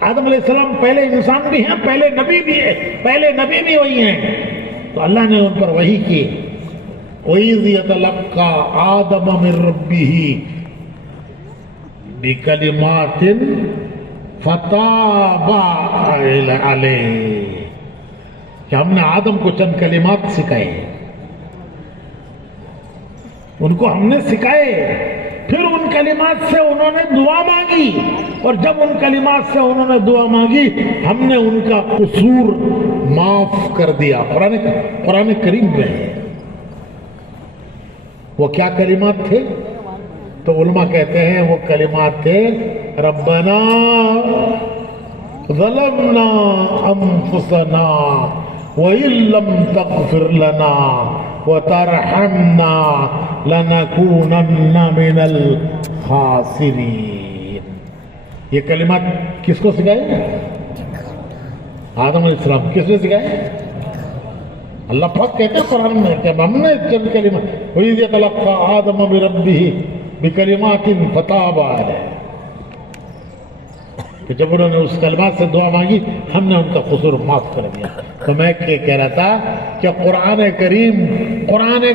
آدم علیہ السلام پہلے انسان بھی ہیں، پہلے نبی بھی ہے، پہلے نبی بھی وہی ہیں. تو اللہ نے ان پر وحی کی. وَإِذْ يَتَلَقَّى آدَمَ مِن رَبِّهِ بِكَلِمَاتٍ فَتَابَ عَلَيْهِ، کہ ہم نے آدم کو چند کلمات سکھائے، ان کو ہم نے سکھائے. پھر ان کلمات سے انہوں نے دعا مانگی، اور جب ان کلمات سے انہوں نے دعا مانگی ہم نے ان کا قصور معاف کر دیا. قرآن کریم میں ہے. وہ کیا کلمات تھے؟ تو علماء کہتے ہیں وہ کلمات تھے ربنا ظلمنا انفسنا وَإِن لَّمْ تَغْفِرْ لَنَا وَتَرْحَمْنَا لَنَكُونَنَّ مِنَ الْخَاسِرِينَ. یہ کلمات کس کو سکھائے؟ آدم علیہ السلام. کس نے سکھائے؟ اللہ پاک کہتے ہیں قرآن میں کہ ہم نے چند کلمات وَإِذْ يَتَلَقَّى آدَمَ بِرَبِّهِ بِكَلِمَاتٍ فَتَابَ عَلَيْهِ، کہ جب انہوں نے اس کلمات سے دعا مانگی ہم نے ان کا قصور معاف کر دیا. تو میں کہہ رہا تھا کہ قرآن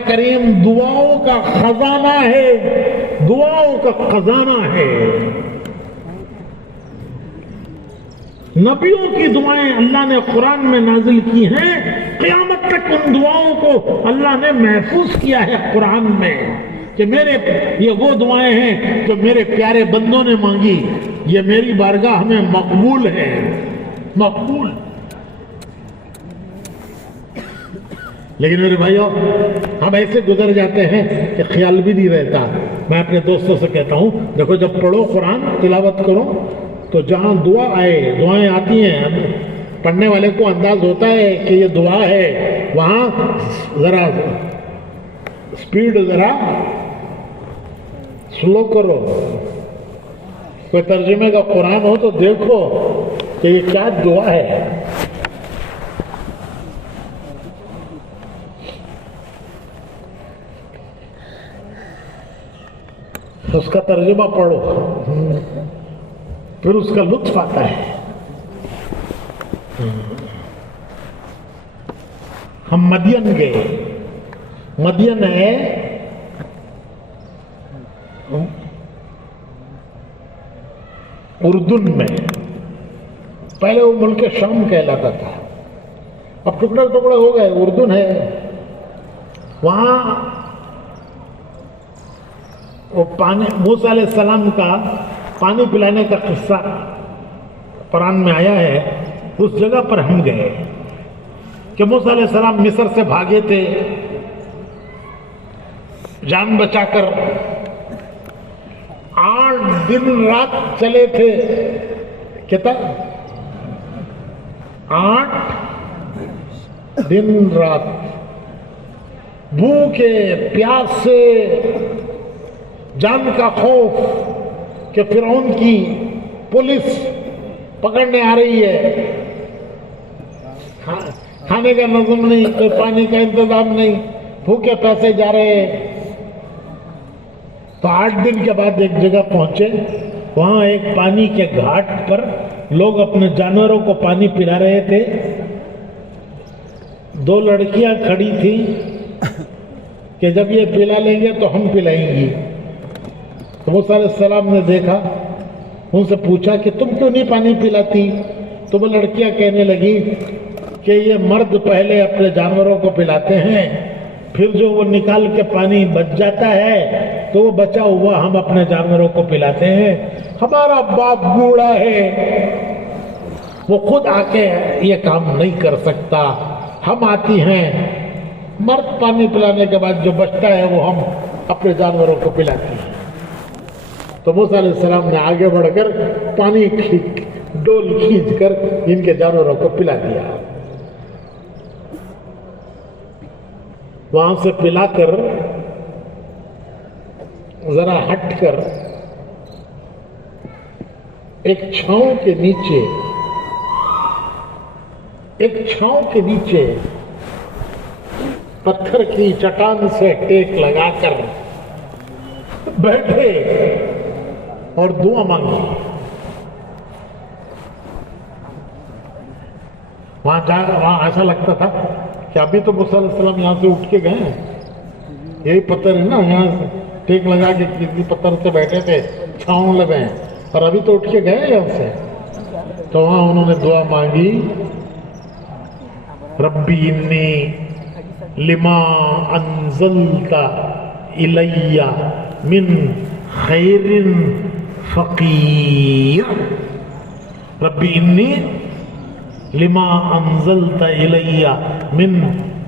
کریم دعاؤں کا خزانہ ہے، دعاؤں کا خزانہ ہے. نبیوں کی دعائیں اللہ نے قرآن میں نازل کی ہیں، قیامت تک ان دعاؤں کو اللہ نے محفوظ کیا ہے قرآن میں، کہ یہ وہ دعائیں ہیں جو میرے پیارے بندوں نے مانگی، یہ میری بارگاہ میں مقبول ہے. مقبول. لیکن میرے بھائیوں ہم ایسے گزر جاتے ہیں کہ خیال بھی نہیں رہتا. میں اپنے دوستوں سے کہتا ہوں دیکھو جب پڑھو قرآن تلاوت کرو تو جہاں دعا آئے، دعائیں آتی ہیں، پڑھنے والے کو انداز ہوتا ہے کہ یہ دعا ہے، وہاں ذرا سپیڈ ذرا سلو کرو. کوئی ترجمے کا قرآن ہو تو دیکھو کہ یہ کیا دعا ہے. اس کا ترجمہ پڑھو، پھر اس کا لطف آتا ہے. ہم مدین گئے. مدین ہے اردن میں، پہلے وہ ملک شام کہلاتا تھا، اب ٹکڑے ٹکڑے ہو گئے، اردن ہے. وہاں وہ پانی، موسیٰ علیہ السلام کا پانی پلانے کا قصہ قرآن میں آیا ہے. اس جگہ پر ہم گئے کہ موسیٰ علیہ السلام مصر سے بھاگے تھے، جان بچا کر 8 دن رات چلے تھے. کتنا؟ 8 دن رات بھوکے پیاسے، جان کا خوف کہ فرعون کی پولیس پکڑنے آ رہی ہے، کھانے کا نظم نہیں، کوئی پانی کا انتظام نہیں، بھوکے پیسے جا رہے ہیں. تو 8 دن کے بعد ایک جگہ پہنچے، وہاں ایک پانی کے گھاٹ پر لوگ اپنے جانوروں کو پانی پلا رہے تھے. 2 لڑکیاں کھڑی تھیں کہ جب یہ پلا لیں گے تو ہم پلائیں گی. تو موسیٰ علیہ السلام نے دیکھا، ان سے پوچھا کہ تم کیوں نہیں پانی پلاتی؟ تو وہ لڑکیاں کہنے لگی کہ یہ مرد پہلے اپنے جانوروں کو پلاتے ہیں، پھر جو وہ نکال کے پانی بچ جاتا ہے تو وہ بچا ہوا ہم اپنے جانوروں کو پلاتے ہیں. ہمارا باپ بوڑھا ہے، وہ خود آ کے یہ کام نہیں کر سکتا، ہم آتی ہیں، مرد پانی پلانے کے بعد جو بچتا ہے وہ ہم اپنے جانوروں کو پلاتے ہیں. تو موسیٰ علیہ السلام نے آگے بڑھ کر پانی ڈول کھینچ کر ان کے جانوروں کو پلا دیا. وہاں سے پلا کر ذرا ہٹ کر ایک چھاؤں کے نیچے پتھر کی چٹان سے ٹیک لگا کر بیٹھے اور دعا مانگی. وہاں ایسا لگتا تھا کہ ابھی تو موسیٰ علیہ السلام یہاں سے اٹھ کے گئے ہیں، یہی پتھر ہے نا، یہاں سے ٹیک لگا کے کسی پتھر سے بیٹھے تھے، چھاؤں لگے ہیں، اور ابھی تو اٹھ کے گئے یہاں سے. تو وہاں انہوں نے دعا مانگی، ربی انی لما انزلت الی من خیر فقیر. ربی انی لما انزلت الی من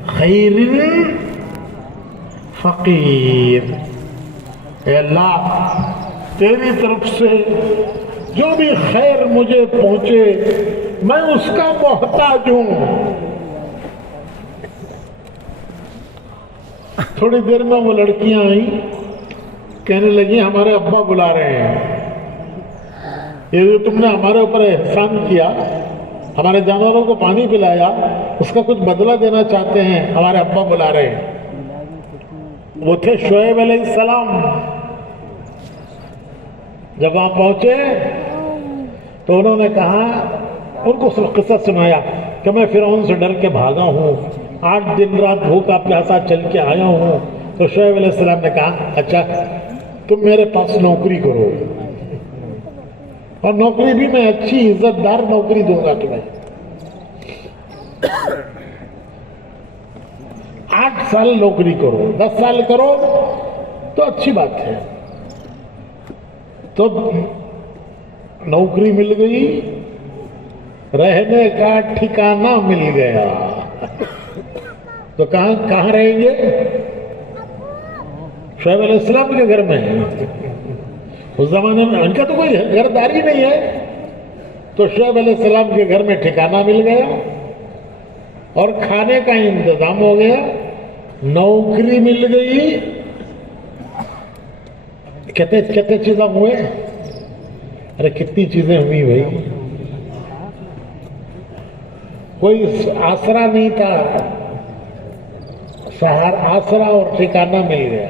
خیر فقیر. اے اللہ، تیری طرف سے جو بھی خیر مجھے پہنچے میں اس کا محتاج ہوں. تھوڑی دیر میں وہ لڑکیاں آئیں، کہنے لگی ہمارے ابا بلا رہے ہیں، یہ جو تم نے ہمارے اوپر احسان کیا، ہمارے جانوروں کو پانی پلایا، اس کا کچھ بدلہ دینا چاہتے ہیں، ہمارے ابا بلا رہے ہیں. وہ تھے شعیب علیہ السلام. جب وہاں پہنچے تو انہوں نے کہا، ان کو قصہ سنایا کہ میں فرعون سے ڈر کے بھاگا ہوں، 8 دن رات بھوکا پیاسا چل کے آیا ہوں. تو شعیب علیہ السلام نے کہا، اچھا تم میرے پاس نوکری کرو، اور نوکری بھی میں اچھی عزت دار نوکری دوں گا تمہیں. 8 سال نوکری کرو، 10 سال کرو تو اچھی بات ہے. تو نوکری مل گئی، رہنے کا ٹھکانہ مل گیا. تو کہاں رہیں گے؟ شعیب علیہ السلام کے گھر میں. اس زمانے میں ان کا تو کوئی گھرداری نہیں ہے. تو شعیب علیہ السلام کے گھر میں ٹھکانہ مل گیا اور کھانے کا انتظام ہو گیا، نوکری مل گئی. کتنے چیزیں ہوئے؟ ارے کتنی چیزیں ہوئی بھائی. کوئی آسرا نہیں تھا، آسرا اور ٹھکانہ مل گیا.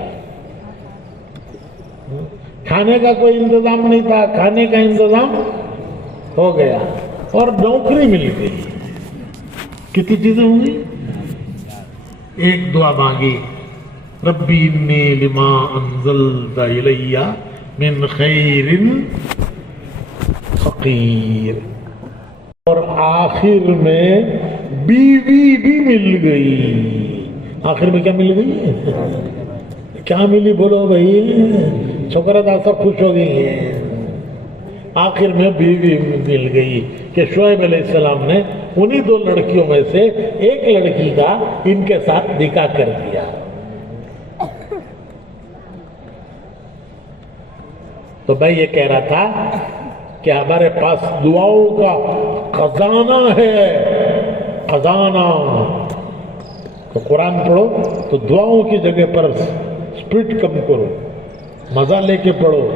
کھانے کا کوئی انتظام نہیں تھا، کھانے کا انتظام ہو گیا، اور نوکری مل گئی. کتنی چیزیں ہوئی؟ ایک دعا مانگی، ربی انی لما انزلت الی من خیر فقیر. اور آخر میں بیوی بھی مل گئی. آخر میں کیا مل گئی؟ کیا ملی بولو بھائی؟ چھوکرا سب خوش ہو گئی ہے. آخر میں بیوی مل گئی کہ شعیب علیہ السلام نے انہی 2 لڑکیوں میں سے ایک لڑکی کا ان کے ساتھ نکاح کر دیا. تو میں یہ کہہ رہا تھا کہ ہمارے پاس دعاؤں کا خزانہ ہے، خزانہ. تو قرآن پڑھو تو دعاؤں کی جگہ پر سپیڈ کم کرو، مزہ لے کے پڑھو.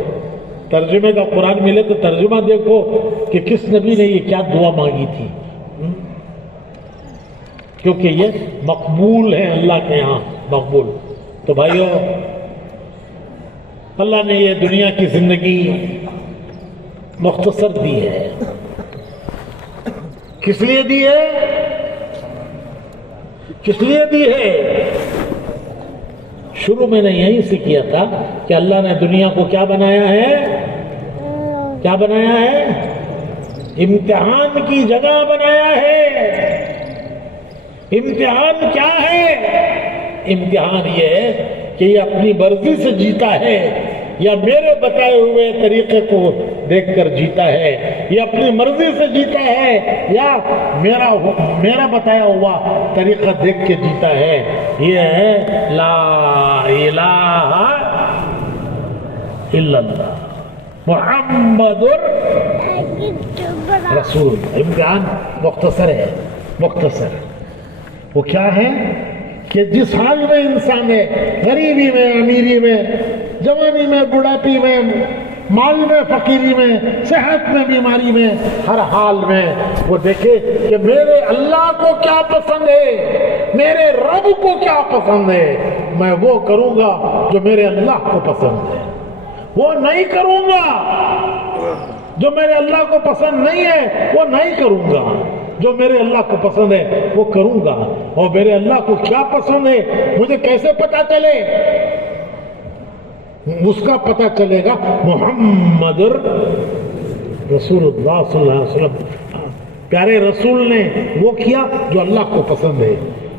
ترجمے کا قرآن ملے تو ترجمہ دیکھو کہ کس نبی نے یہ کیا دعا مانگی تھی، کیونکہ یہ مقبول ہے اللہ کے ہاں، مقبول. تو بھائیو، اللہ نے یہ دنیا کی زندگی مختصر دی ہے. کس لیے دی ہے؟ کس لیے دی ہے؟ شروع میں نے یہیں سے کیا تھا کہ اللہ نے دنیا کو کیا بنایا ہے؟ کیا بنایا ہے؟ امتحان کی جگہ بنایا ہے. امتحان کیا ہے؟ امتحان یہ ہے کہ یہ اپنی مرضی سے جیتا ہے یا میرے بتائے ہوئے طریقے کو دیکھ کر جیتا ہے، یا اپنی مرضی سے جیتا ہے یا میرا بتایا ہوا طریقہ دیکھ کے جیتا ہے. یہ ہے لا الہ الا اللہ محمد رسول. امتحان مختصر ہے، مختصر. وہ کیا ہے کہ جس حال میں انسان ہے، غریبی میں، امیری میں، جوانی میں، بڑھاپی میں، مال میں، فقیری میں، صحت میں، بیماری میں، ہر حال میں وہ دیکھے کہ میرے اللہ کو کیا پسند ہے، میرے رب کو کیا پسند ہے. میں وہ کروں گا جو میرے اللہ کو پسند ہے، وہ نہیں کروں گا جو میرے اللہ کو پسند نہیں ہے، وہ نہیں کروں گا. جو میرے اللہ کو پسند ہے وہ کروں گا، اور میرے اللہ کو کیا پسند ہے مجھے کیسے پتا چلے؟ اس کا پتا چلے گا محمد رسول اللہ صلی اللہ علیہ وسلم، پیارے رسول نے وہ کیا جو اللہ کو پسند ہے،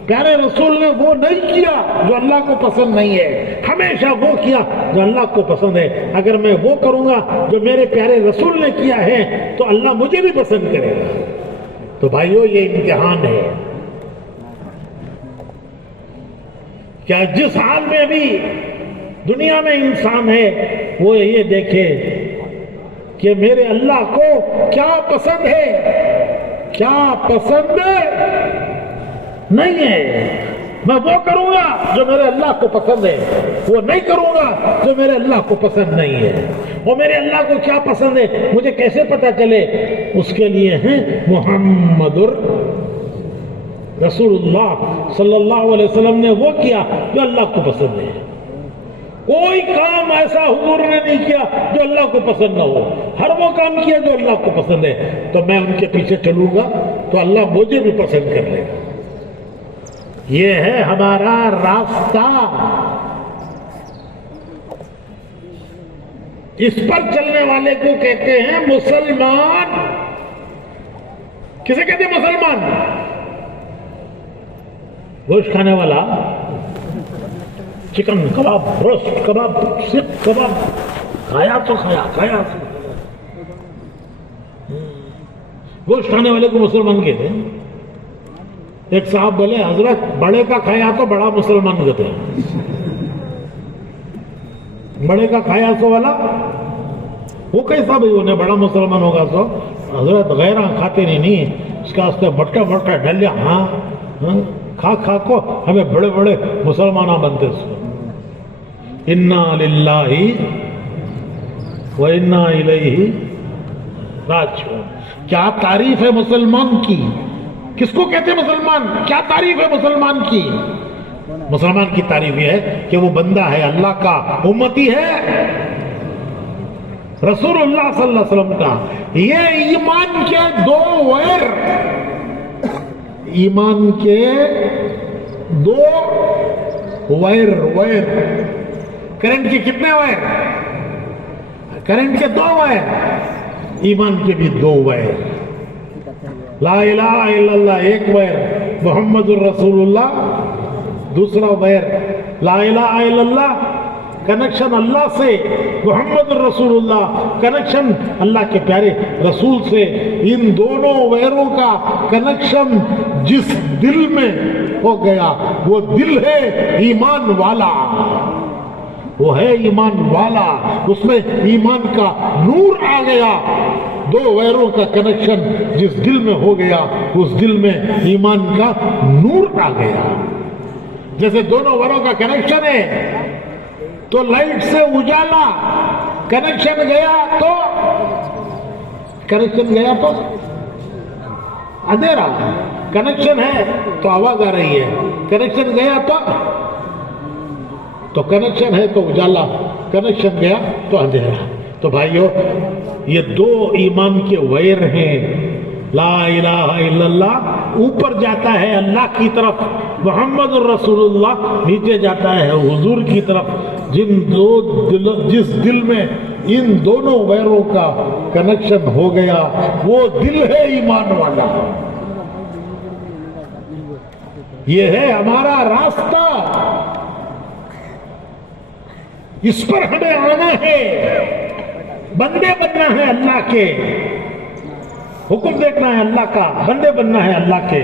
پیارے رسول نے وہ نہیں کیا جو اللہ کو پسند نہیں ہے، ہمیشہ وہ کیا جو اللہ کو پسند ہے۔ اگر میں وہ کروں گا جو میرے پیارے رسول نے کیا ہے تو اللہ مجھے بھی پسند کرے گا۔ تو بھائیو یہ امتحان ہے، کیا جس حال میں بھی دنیا میں انسان ہے وہ یہ دیکھے کہ میرے اللہ کو کیا پسند ہے، کیا پسند نہیں ہے۔ میں وہ کروں گا جو میرے اللہ کو پسند ہے، وہ نہیں کروں گا جو میرے اللہ کو پسند نہیں ہے۔ اور میرے اللہ کو کیا پسند ہے مجھے کیسے پتا چلے؟ اس کے لیے ہیں محمد رسول اللہ صلی اللہ علیہ وسلم نے وہ کیا جو اللہ کو پسند ہے۔ کوئی کام ایسا حضور نے نہیں کیا جو اللہ کو پسند نہ ہو، ہر وہ کام کیا جو اللہ کو پسند ہے۔ تو میں ان کے پیچھے چلوں گا تو اللہ مجھے بھی پسند کر لے گا۔ یہ ہے ہمارا راستہ، اس پر چلنے والے کو کہتے ہیں مسلمان۔ کسے کہتے ہیں مسلمان؟ گوشت کھانے والا، چکن کباب، روسٹ کباب، سیخ کباب کھایا تو کھایا تو۔ گوشت کھانے والے کو مسلمان کہتے ہیں۔ ایک صاحب بولے حضرت بڑے کا کھایا تو بڑا مسلمان کہتے ہیں۔ بڑے کا کھایا تو والا وہ کیسا بھائی انہیں بڑا مسلمان ہوگا؟ تو حضرت غیرہ کھاتے نہیں، اس کا بٹکا بٹکا ڈلیا، ہاں کھا کھا کو ہمیں بڑے بڑے مسلمانہ بنتے سو۔ انا للہ و انا الیہ راجعون۔ کیا تعریف ہے مسلمان کی؟ کس کو کہتے ہیں مسلمان؟ کیا تعریف ہے مسلمان کی؟ مسلمان کی تعریف یہ ہے کہ وہ بندہ ہے اللہ کا، امتی ہے رسول اللہ صلی اللہ علیہ وسلم کا۔ یہ ایمان کے دو ویر، ایمان کے دو ویر، کرنٹ کے کتنے ویر؟ کرنٹ کے دو ویر، ایمان کے بھی دو ویر۔ لا الہ الا اللہ ایک ویر، محمد الرسول اللہ دوسرا ویر۔ لا الہ الا اللہ کنیکشن اللہ سے، محمد الرسول اللہ کنیکشن اللہ کے پیارے رسول سے۔ ان دونوں ویروں کا کنیکشن جس دل میں ہو گیا وہ دل ہے ایمان والا، وہ ہے ایمان والا، اس میں ایمان کا نور آ گیا۔ دو ویروں کا کنیکشن جس دل میں ہو گیا اس دل میں ایمان کا نور آ گیا۔ جیسے دونوں ویروں کا کنیکشن ہے تو لائٹ سے اجالا، کنیکشن گیا تو اندھیرا، کنیکشن ہے تو آواز آ رہی ہے، کنیکشن گیا تو کنیکشن ہے تو اجالا، کنیکشن گیا تو اندھیرا۔ تو بھائیو یہ دو ایمان کے ویر ہیں۔ لا الہ الا اللہ اوپر جاتا ہے اللہ کی طرف، محمد الرسول اللہ نیچے جاتا ہے حضور کی طرف۔ جس دل میں ان دونوں ویروں کا کنیکشن ہو گیا وہ دل ہے ایمان والا۔ یہ ہے ہمارا راستہ، اس پر ہمیں آنا ہے، بندے بننا ہے اللہ کے، حکم دیکھنا ہے اللہ کا، بندے بننا ہے اللہ کے،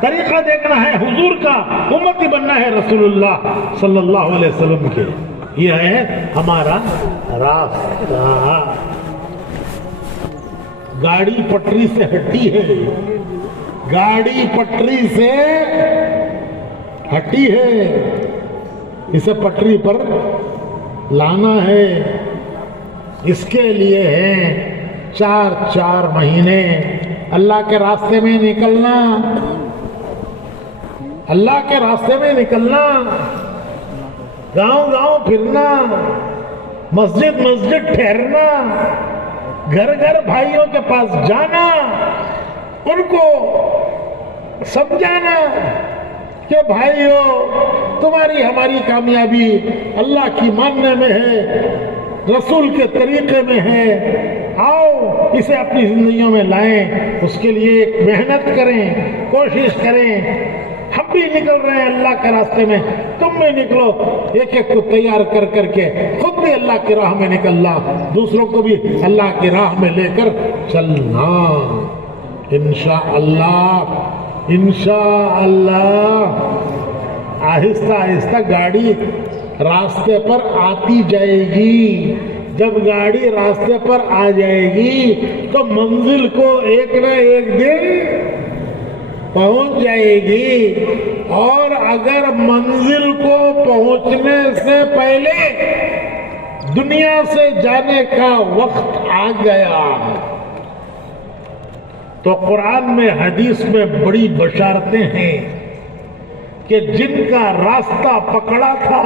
طریقہ دیکھنا ہے حضور کا، امتی بننا ہے رسول اللہ صلی اللہ علیہ وسلم کے۔ یہ ہے ہمارا راستہ۔ گاڑی پٹری سے ہٹی ہے، گاڑی پٹری سے ہٹی ہے، اسے پٹری پر لانا ہے۔ اس کے لیے ہیں 4 مہینے اللہ کے راستے میں نکلنا، اللہ کے راستے میں نکلنا، گاؤں گاؤں پھرنا، مسجد مسجد ٹھہرنا، گھر گھر بھائیوں کے پاس جانا، ان کو سمجھانا کہ بھائیو تمہاری ہماری کامیابی اللہ کی ماننے میں ہے، رسول کے طریقے میں ہے، آؤ اسے اپنی زندگیوں میں لائیں، اس کے لیے ایک محنت کریں، کوشش کریں۔ ہم بھی نکل رہے ہیں اللہ کے راستے میں، تم بھی نکلو، ایک ایک کو تیار کر کر کے خود بھی اللہ کی راہ میں نکلنا، دوسروں کو بھی اللہ کی راہ میں لے کر چلنا، انشاءاللہ انشاءاللہ۔ آہستہ آہستہ گاڑی راستے پر آتی جائے گی، جب گاڑی راستے پر آ جائے گی تو منزل کو ایک نہ ایک دن پہنچ جائے گی، اور اگر منزل کو پہنچنے سے پہلے دنیا سے جانے کا وقت آ گیا تو قرآن میں حدیث میں بڑی بشارتیں ہیں کہ جن کا راستہ پکڑا تھا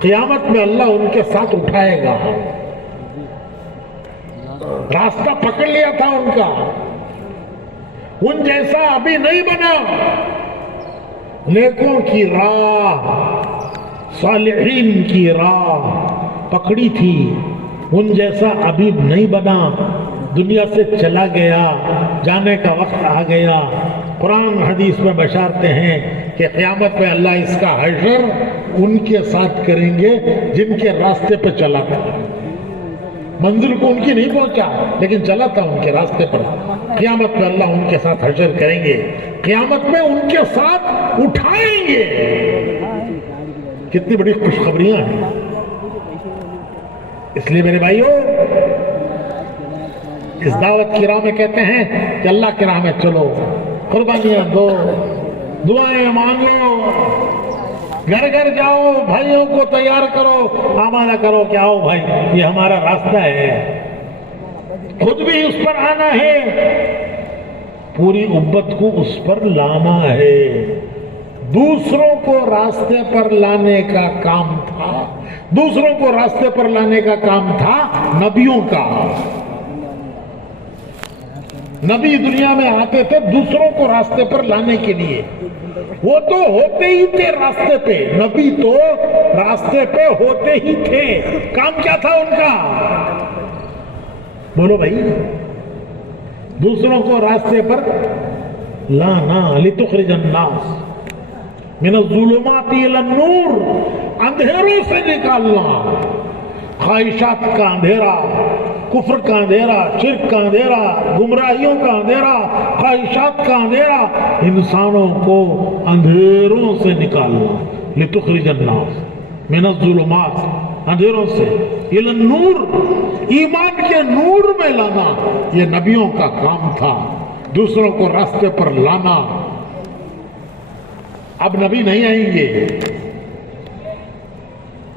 قیامت میں اللہ ان کے ساتھ اٹھائے گا۔ راستہ پکڑ لیا تھا ان کا، ان جیسا ابھی نہیں بنا، نیکوں کی راہ صالحین کی راہ پکڑی تھی، ان جیسا ابھی نہیں بنا، دنیا سے چلا گیا، جانے کا وقت آ گیا۔ قرآن حدیث میں بشارتے ہیں کہ قیامت میں اللہ اس کا حشر ان کے ساتھ کریں گے جن کے راستے پہ چلا تھا، منزل کو ان کی نہیں پہنچا لیکن چلا تھا ان کے راستے پر۔ قیامت میں اللہ ان کے ساتھ حشر کریں گے، قیامت میں ان کے ساتھ اٹھائیں گے۔ کتنی بڑی خوشخبریاں ہیں۔ اس لیے میرے بھائیوں، اس دعوت کی راہ میں کہتے ہیں کہ اللہ کی راہ میں چلو، قربانیاں دو، دعائیں مانگو، گھر گھر جاؤ، بھائیوں کو تیار کرو، آمادہ کرو کہ آؤ بھائی یہ ہمارا راستہ ہے، خود بھی اس پر آنا ہے، پوری امت کو اس پر لانا ہے۔ دوسروں کو راستے پر لانے کا کام تھا، دوسروں کو راستے پر لانے کا کام تھا نبیوں کا۔ نبی دنیا میں آتے تھے دوسروں کو راستے پر لانے کے لیے، وہ تو ہوتے ہی تھے راستے پہ، نبی تو راستے پہ ہوتے ہی تھے۔ کام کیا تھا ان کا؟ بولو بھائی، دوسروں کو راستے پر لانا، لتخرج الناس من الظلمات الى النور، اندھیروں سے نکالنا، خواہشات کا اندھیرا، کفر کا اندھیرا، شرک کا اندھیرا، گمراہیوں کا اندھیرا، خواہشات کا اندھیرا، انسانوں کو اندھیروں سے نکالنا، لتخرج الناس من الظلمات، اندھیروں سے، الى النور، ایمان کے نور میں لانا، یہ نبیوں کا کام تھا، دوسروں کو راستے پر لانا۔ اب نبی نہیں آئیں گے،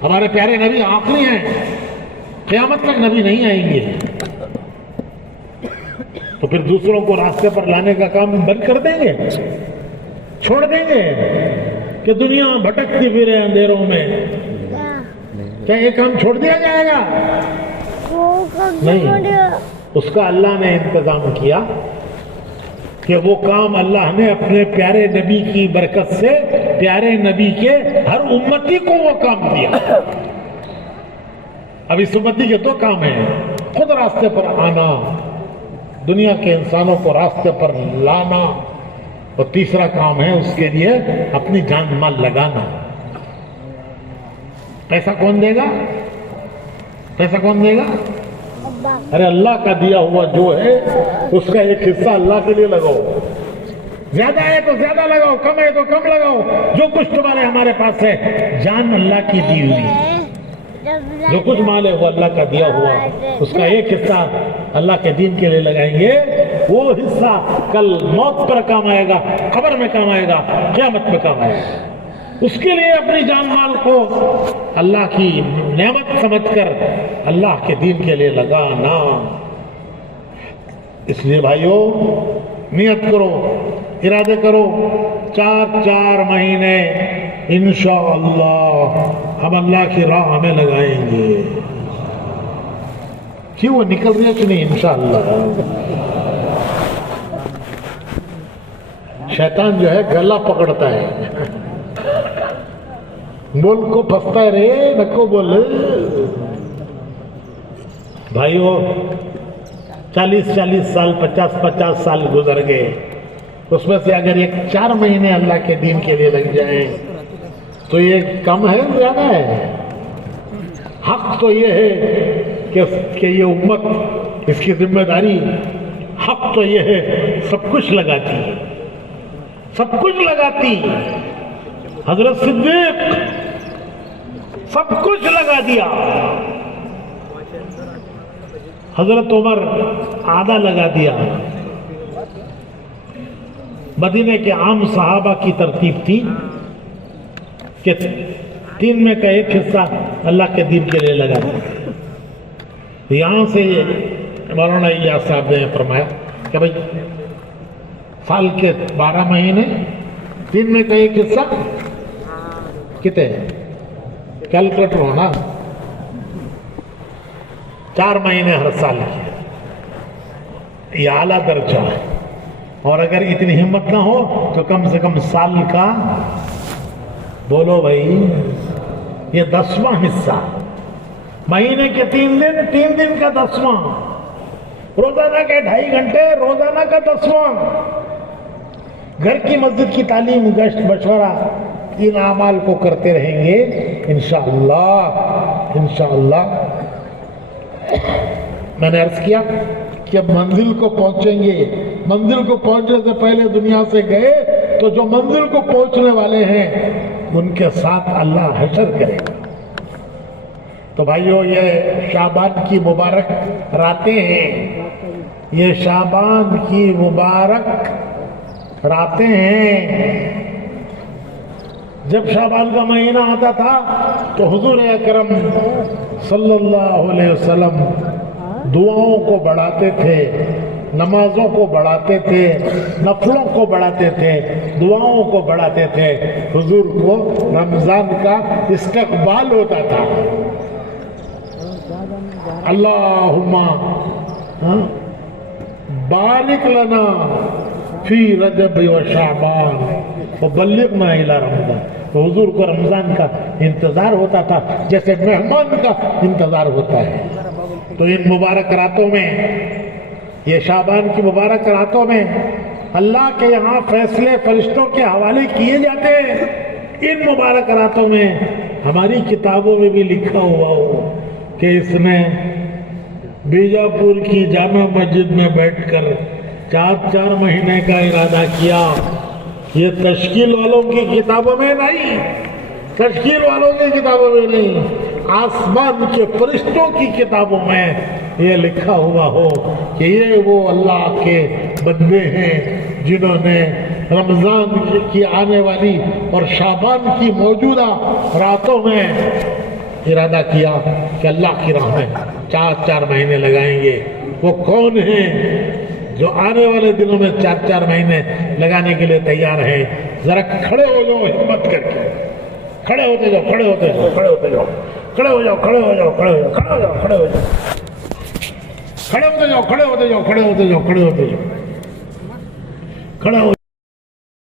ہمارے پیارے نبی آخری ہیں، قیامت تک نبی نہیں آئیں گے، تو پھر دوسروں کو راستے پر لانے کا کام بند کر دیں گے، چھوڑ دیں گے کہ دنیا بھٹکتی پھرے اندھیروں میں؟ کیا یہ کام چھوڑ دیا جائے گا؟ نہیں، اس کا اللہ نے انتظام کیا کہ وہ کام اللہ نے اپنے پیارے نبی کی برکت سے پیارے نبی کے ہر امتی کو وہ کام دیا۔ اب اس امتی کے دو کام ہیں، خود راستے پر آنا، دنیا کے انسانوں کو راستے پر لانا، اور تیسرا کام ہے اس کے لیے اپنی جان مال لگانا۔ پیسہ کون دے گا؟ پیسہ کون دے گا؟ ارے اللہ کا دیا ہوا جو ہے اس کا ایک حصہ اللہ کے لیے لگاؤ، زیادہ ہے تو زیادہ لگاؤ، کم ہے تو کم لگاؤ، جو کچھ تمہارے ہمارے پاس ہے جان اللہ کی دی ہوئی، جو کچھ مال ہے وہ اللہ کا دیا ہوا، اس کا ایک حصہ اللہ کے دین کے لیے لگائیں گے، وہ حصہ کل موت پر کام آئے گا، قبر میں کام آئے گا، قیامت میں کام آئے گا۔ اس کے لیے اپنی جان مال کو اللہ کی نعمت سمجھ کر اللہ کے دین کے لیے لگانا۔ اس لیے بھائیو نیت کرو، ارادے کرو، 4 مہینے انشاءاللہ ہم اللہ کی راہ میں لگائیں گے، کیوں وہ نکل رہی ہے کہ نہیں؟ انشاءاللہ شیطان جو ہے گلا پکڑتا ہے، بول کو پھنستا ہے رے نکو بول. بھائیو 40 سال 50 سال گزر گئے، اس میں سے اگر ایک 4 مہینے اللہ کے دین کے لیے لگ جائیں تو یہ کم ہے زیادہ ہے؟ حق تو یہ ہے کہ یہ امت، اس کی ذمہ داری، حق تو یہ ہے سب کچھ لگاتی ہے، سب کچھ لگاتی. حضرت صدیق سب کچھ لگا دیا، حضرت عمر آدھا لگا دیا. مدینے کے عام صحابہ کی ترتیب تھی کہ 3 میں کا 1 حصہ اللہ کے دین کے لیے لگا دیا. یہاں سے مولانا الیاس صاحب نے فرمایا کہ بھائی سال کے 12 مہینے 3 میں کا 1 حصہ کتنے کیلکولیٹر ہونا 4 مہینے ہر سال کی، یہ اعلیٰ درجہ ہے. اور اگر اتنی ہمت نہ ہو تو کم سے کم سال کا بولو بھائی یہ 10واں حصہ، مہینے کے 3 دن کا 10واں، روزانہ کے 2.5 گھنٹے روزانہ کا 10واں، گھر کی مسجد کی تعلیم گشت مشورہ، ان اعمال کو کرتے رہیں گے انشاءاللہ. میں نے عرض کیا کہ اب منزل کو پہنچیں گے، منزل کو پہنچنے سے پہلے دنیا سے گئے تو جو منزل کو پہنچنے والے ہیں ان کے ساتھ اللہ حشر کرے گا. تو بھائیو یہ شعبان کی مبارک راتیں ہیں، یہ شعبان کی مبارک راتیں ہیں. جب شعبان کا مہینہ آتا تھا تو حضور اکرم صلی اللہ علیہ وسلم دعاؤں کو بڑھاتے تھے، نمازوں کو بڑھاتے تھے، نفلوں کو بڑھاتے تھے، دعاؤں کو بڑھاتے تھے. حضور کو رمضان کا استقبال ہوتا تھا. اللہم بارک لنا فی رجب و شعبان وبلغنا الی رمضان. تو حضور کو رمضان کا انتظار ہوتا تھا جیسے مہمان کا انتظار ہوتا ہے. تو ان مبارک راتوں میں، یہ شعبان کی مبارک راتوں میں اللہ کے یہاں فیصلے فرشتوں کے حوالے کیے جاتے ہیں. ان مبارک راتوں میں ہماری کتابوں میں بھی لکھا ہوا ہو کہ اس نے بیجاپور کی جامع مسجد میں بیٹھ کر 4 مہینے کا ارادہ کیا. یہ تشکیل والوں کی کتابوں میں نہیں، تشکیل والوں کی کتابوں میں نہیں، آسمان کے فرشتوں کی کتابوں میں یہ لکھا ہوا ہو کہ یہ وہ اللہ کے بندے ہیں جنہوں نے رمضان کی آنے والی اور شعبان کی موجودہ راتوں میں ارادہ کیا کہ اللہ کی راہ میں 4 مہینے لگائیں گے. وہ کون ہیں جو آنے والے دنوں میں 4 مہینے لگانے کے لیے تیار ہیں؟ ذرا کھڑے ہو جاؤ ہمت کر کے، کھڑے ہوتے جاؤ، کھڑے ہوتے جاؤ، کھڑے ہوتے جاؤ، کھڑے ہو جاؤ، کھڑے ہو جاؤ، کھڑے ہو جاؤ، کھڑے ہو جاؤ، کھڑے ہو جاؤ، کھڑے ہوتے جاؤ، کھڑے ہوتے جاؤ، کھڑے ہوتے جاؤ، کھڑے ہوتے جاؤ، کھڑے ہو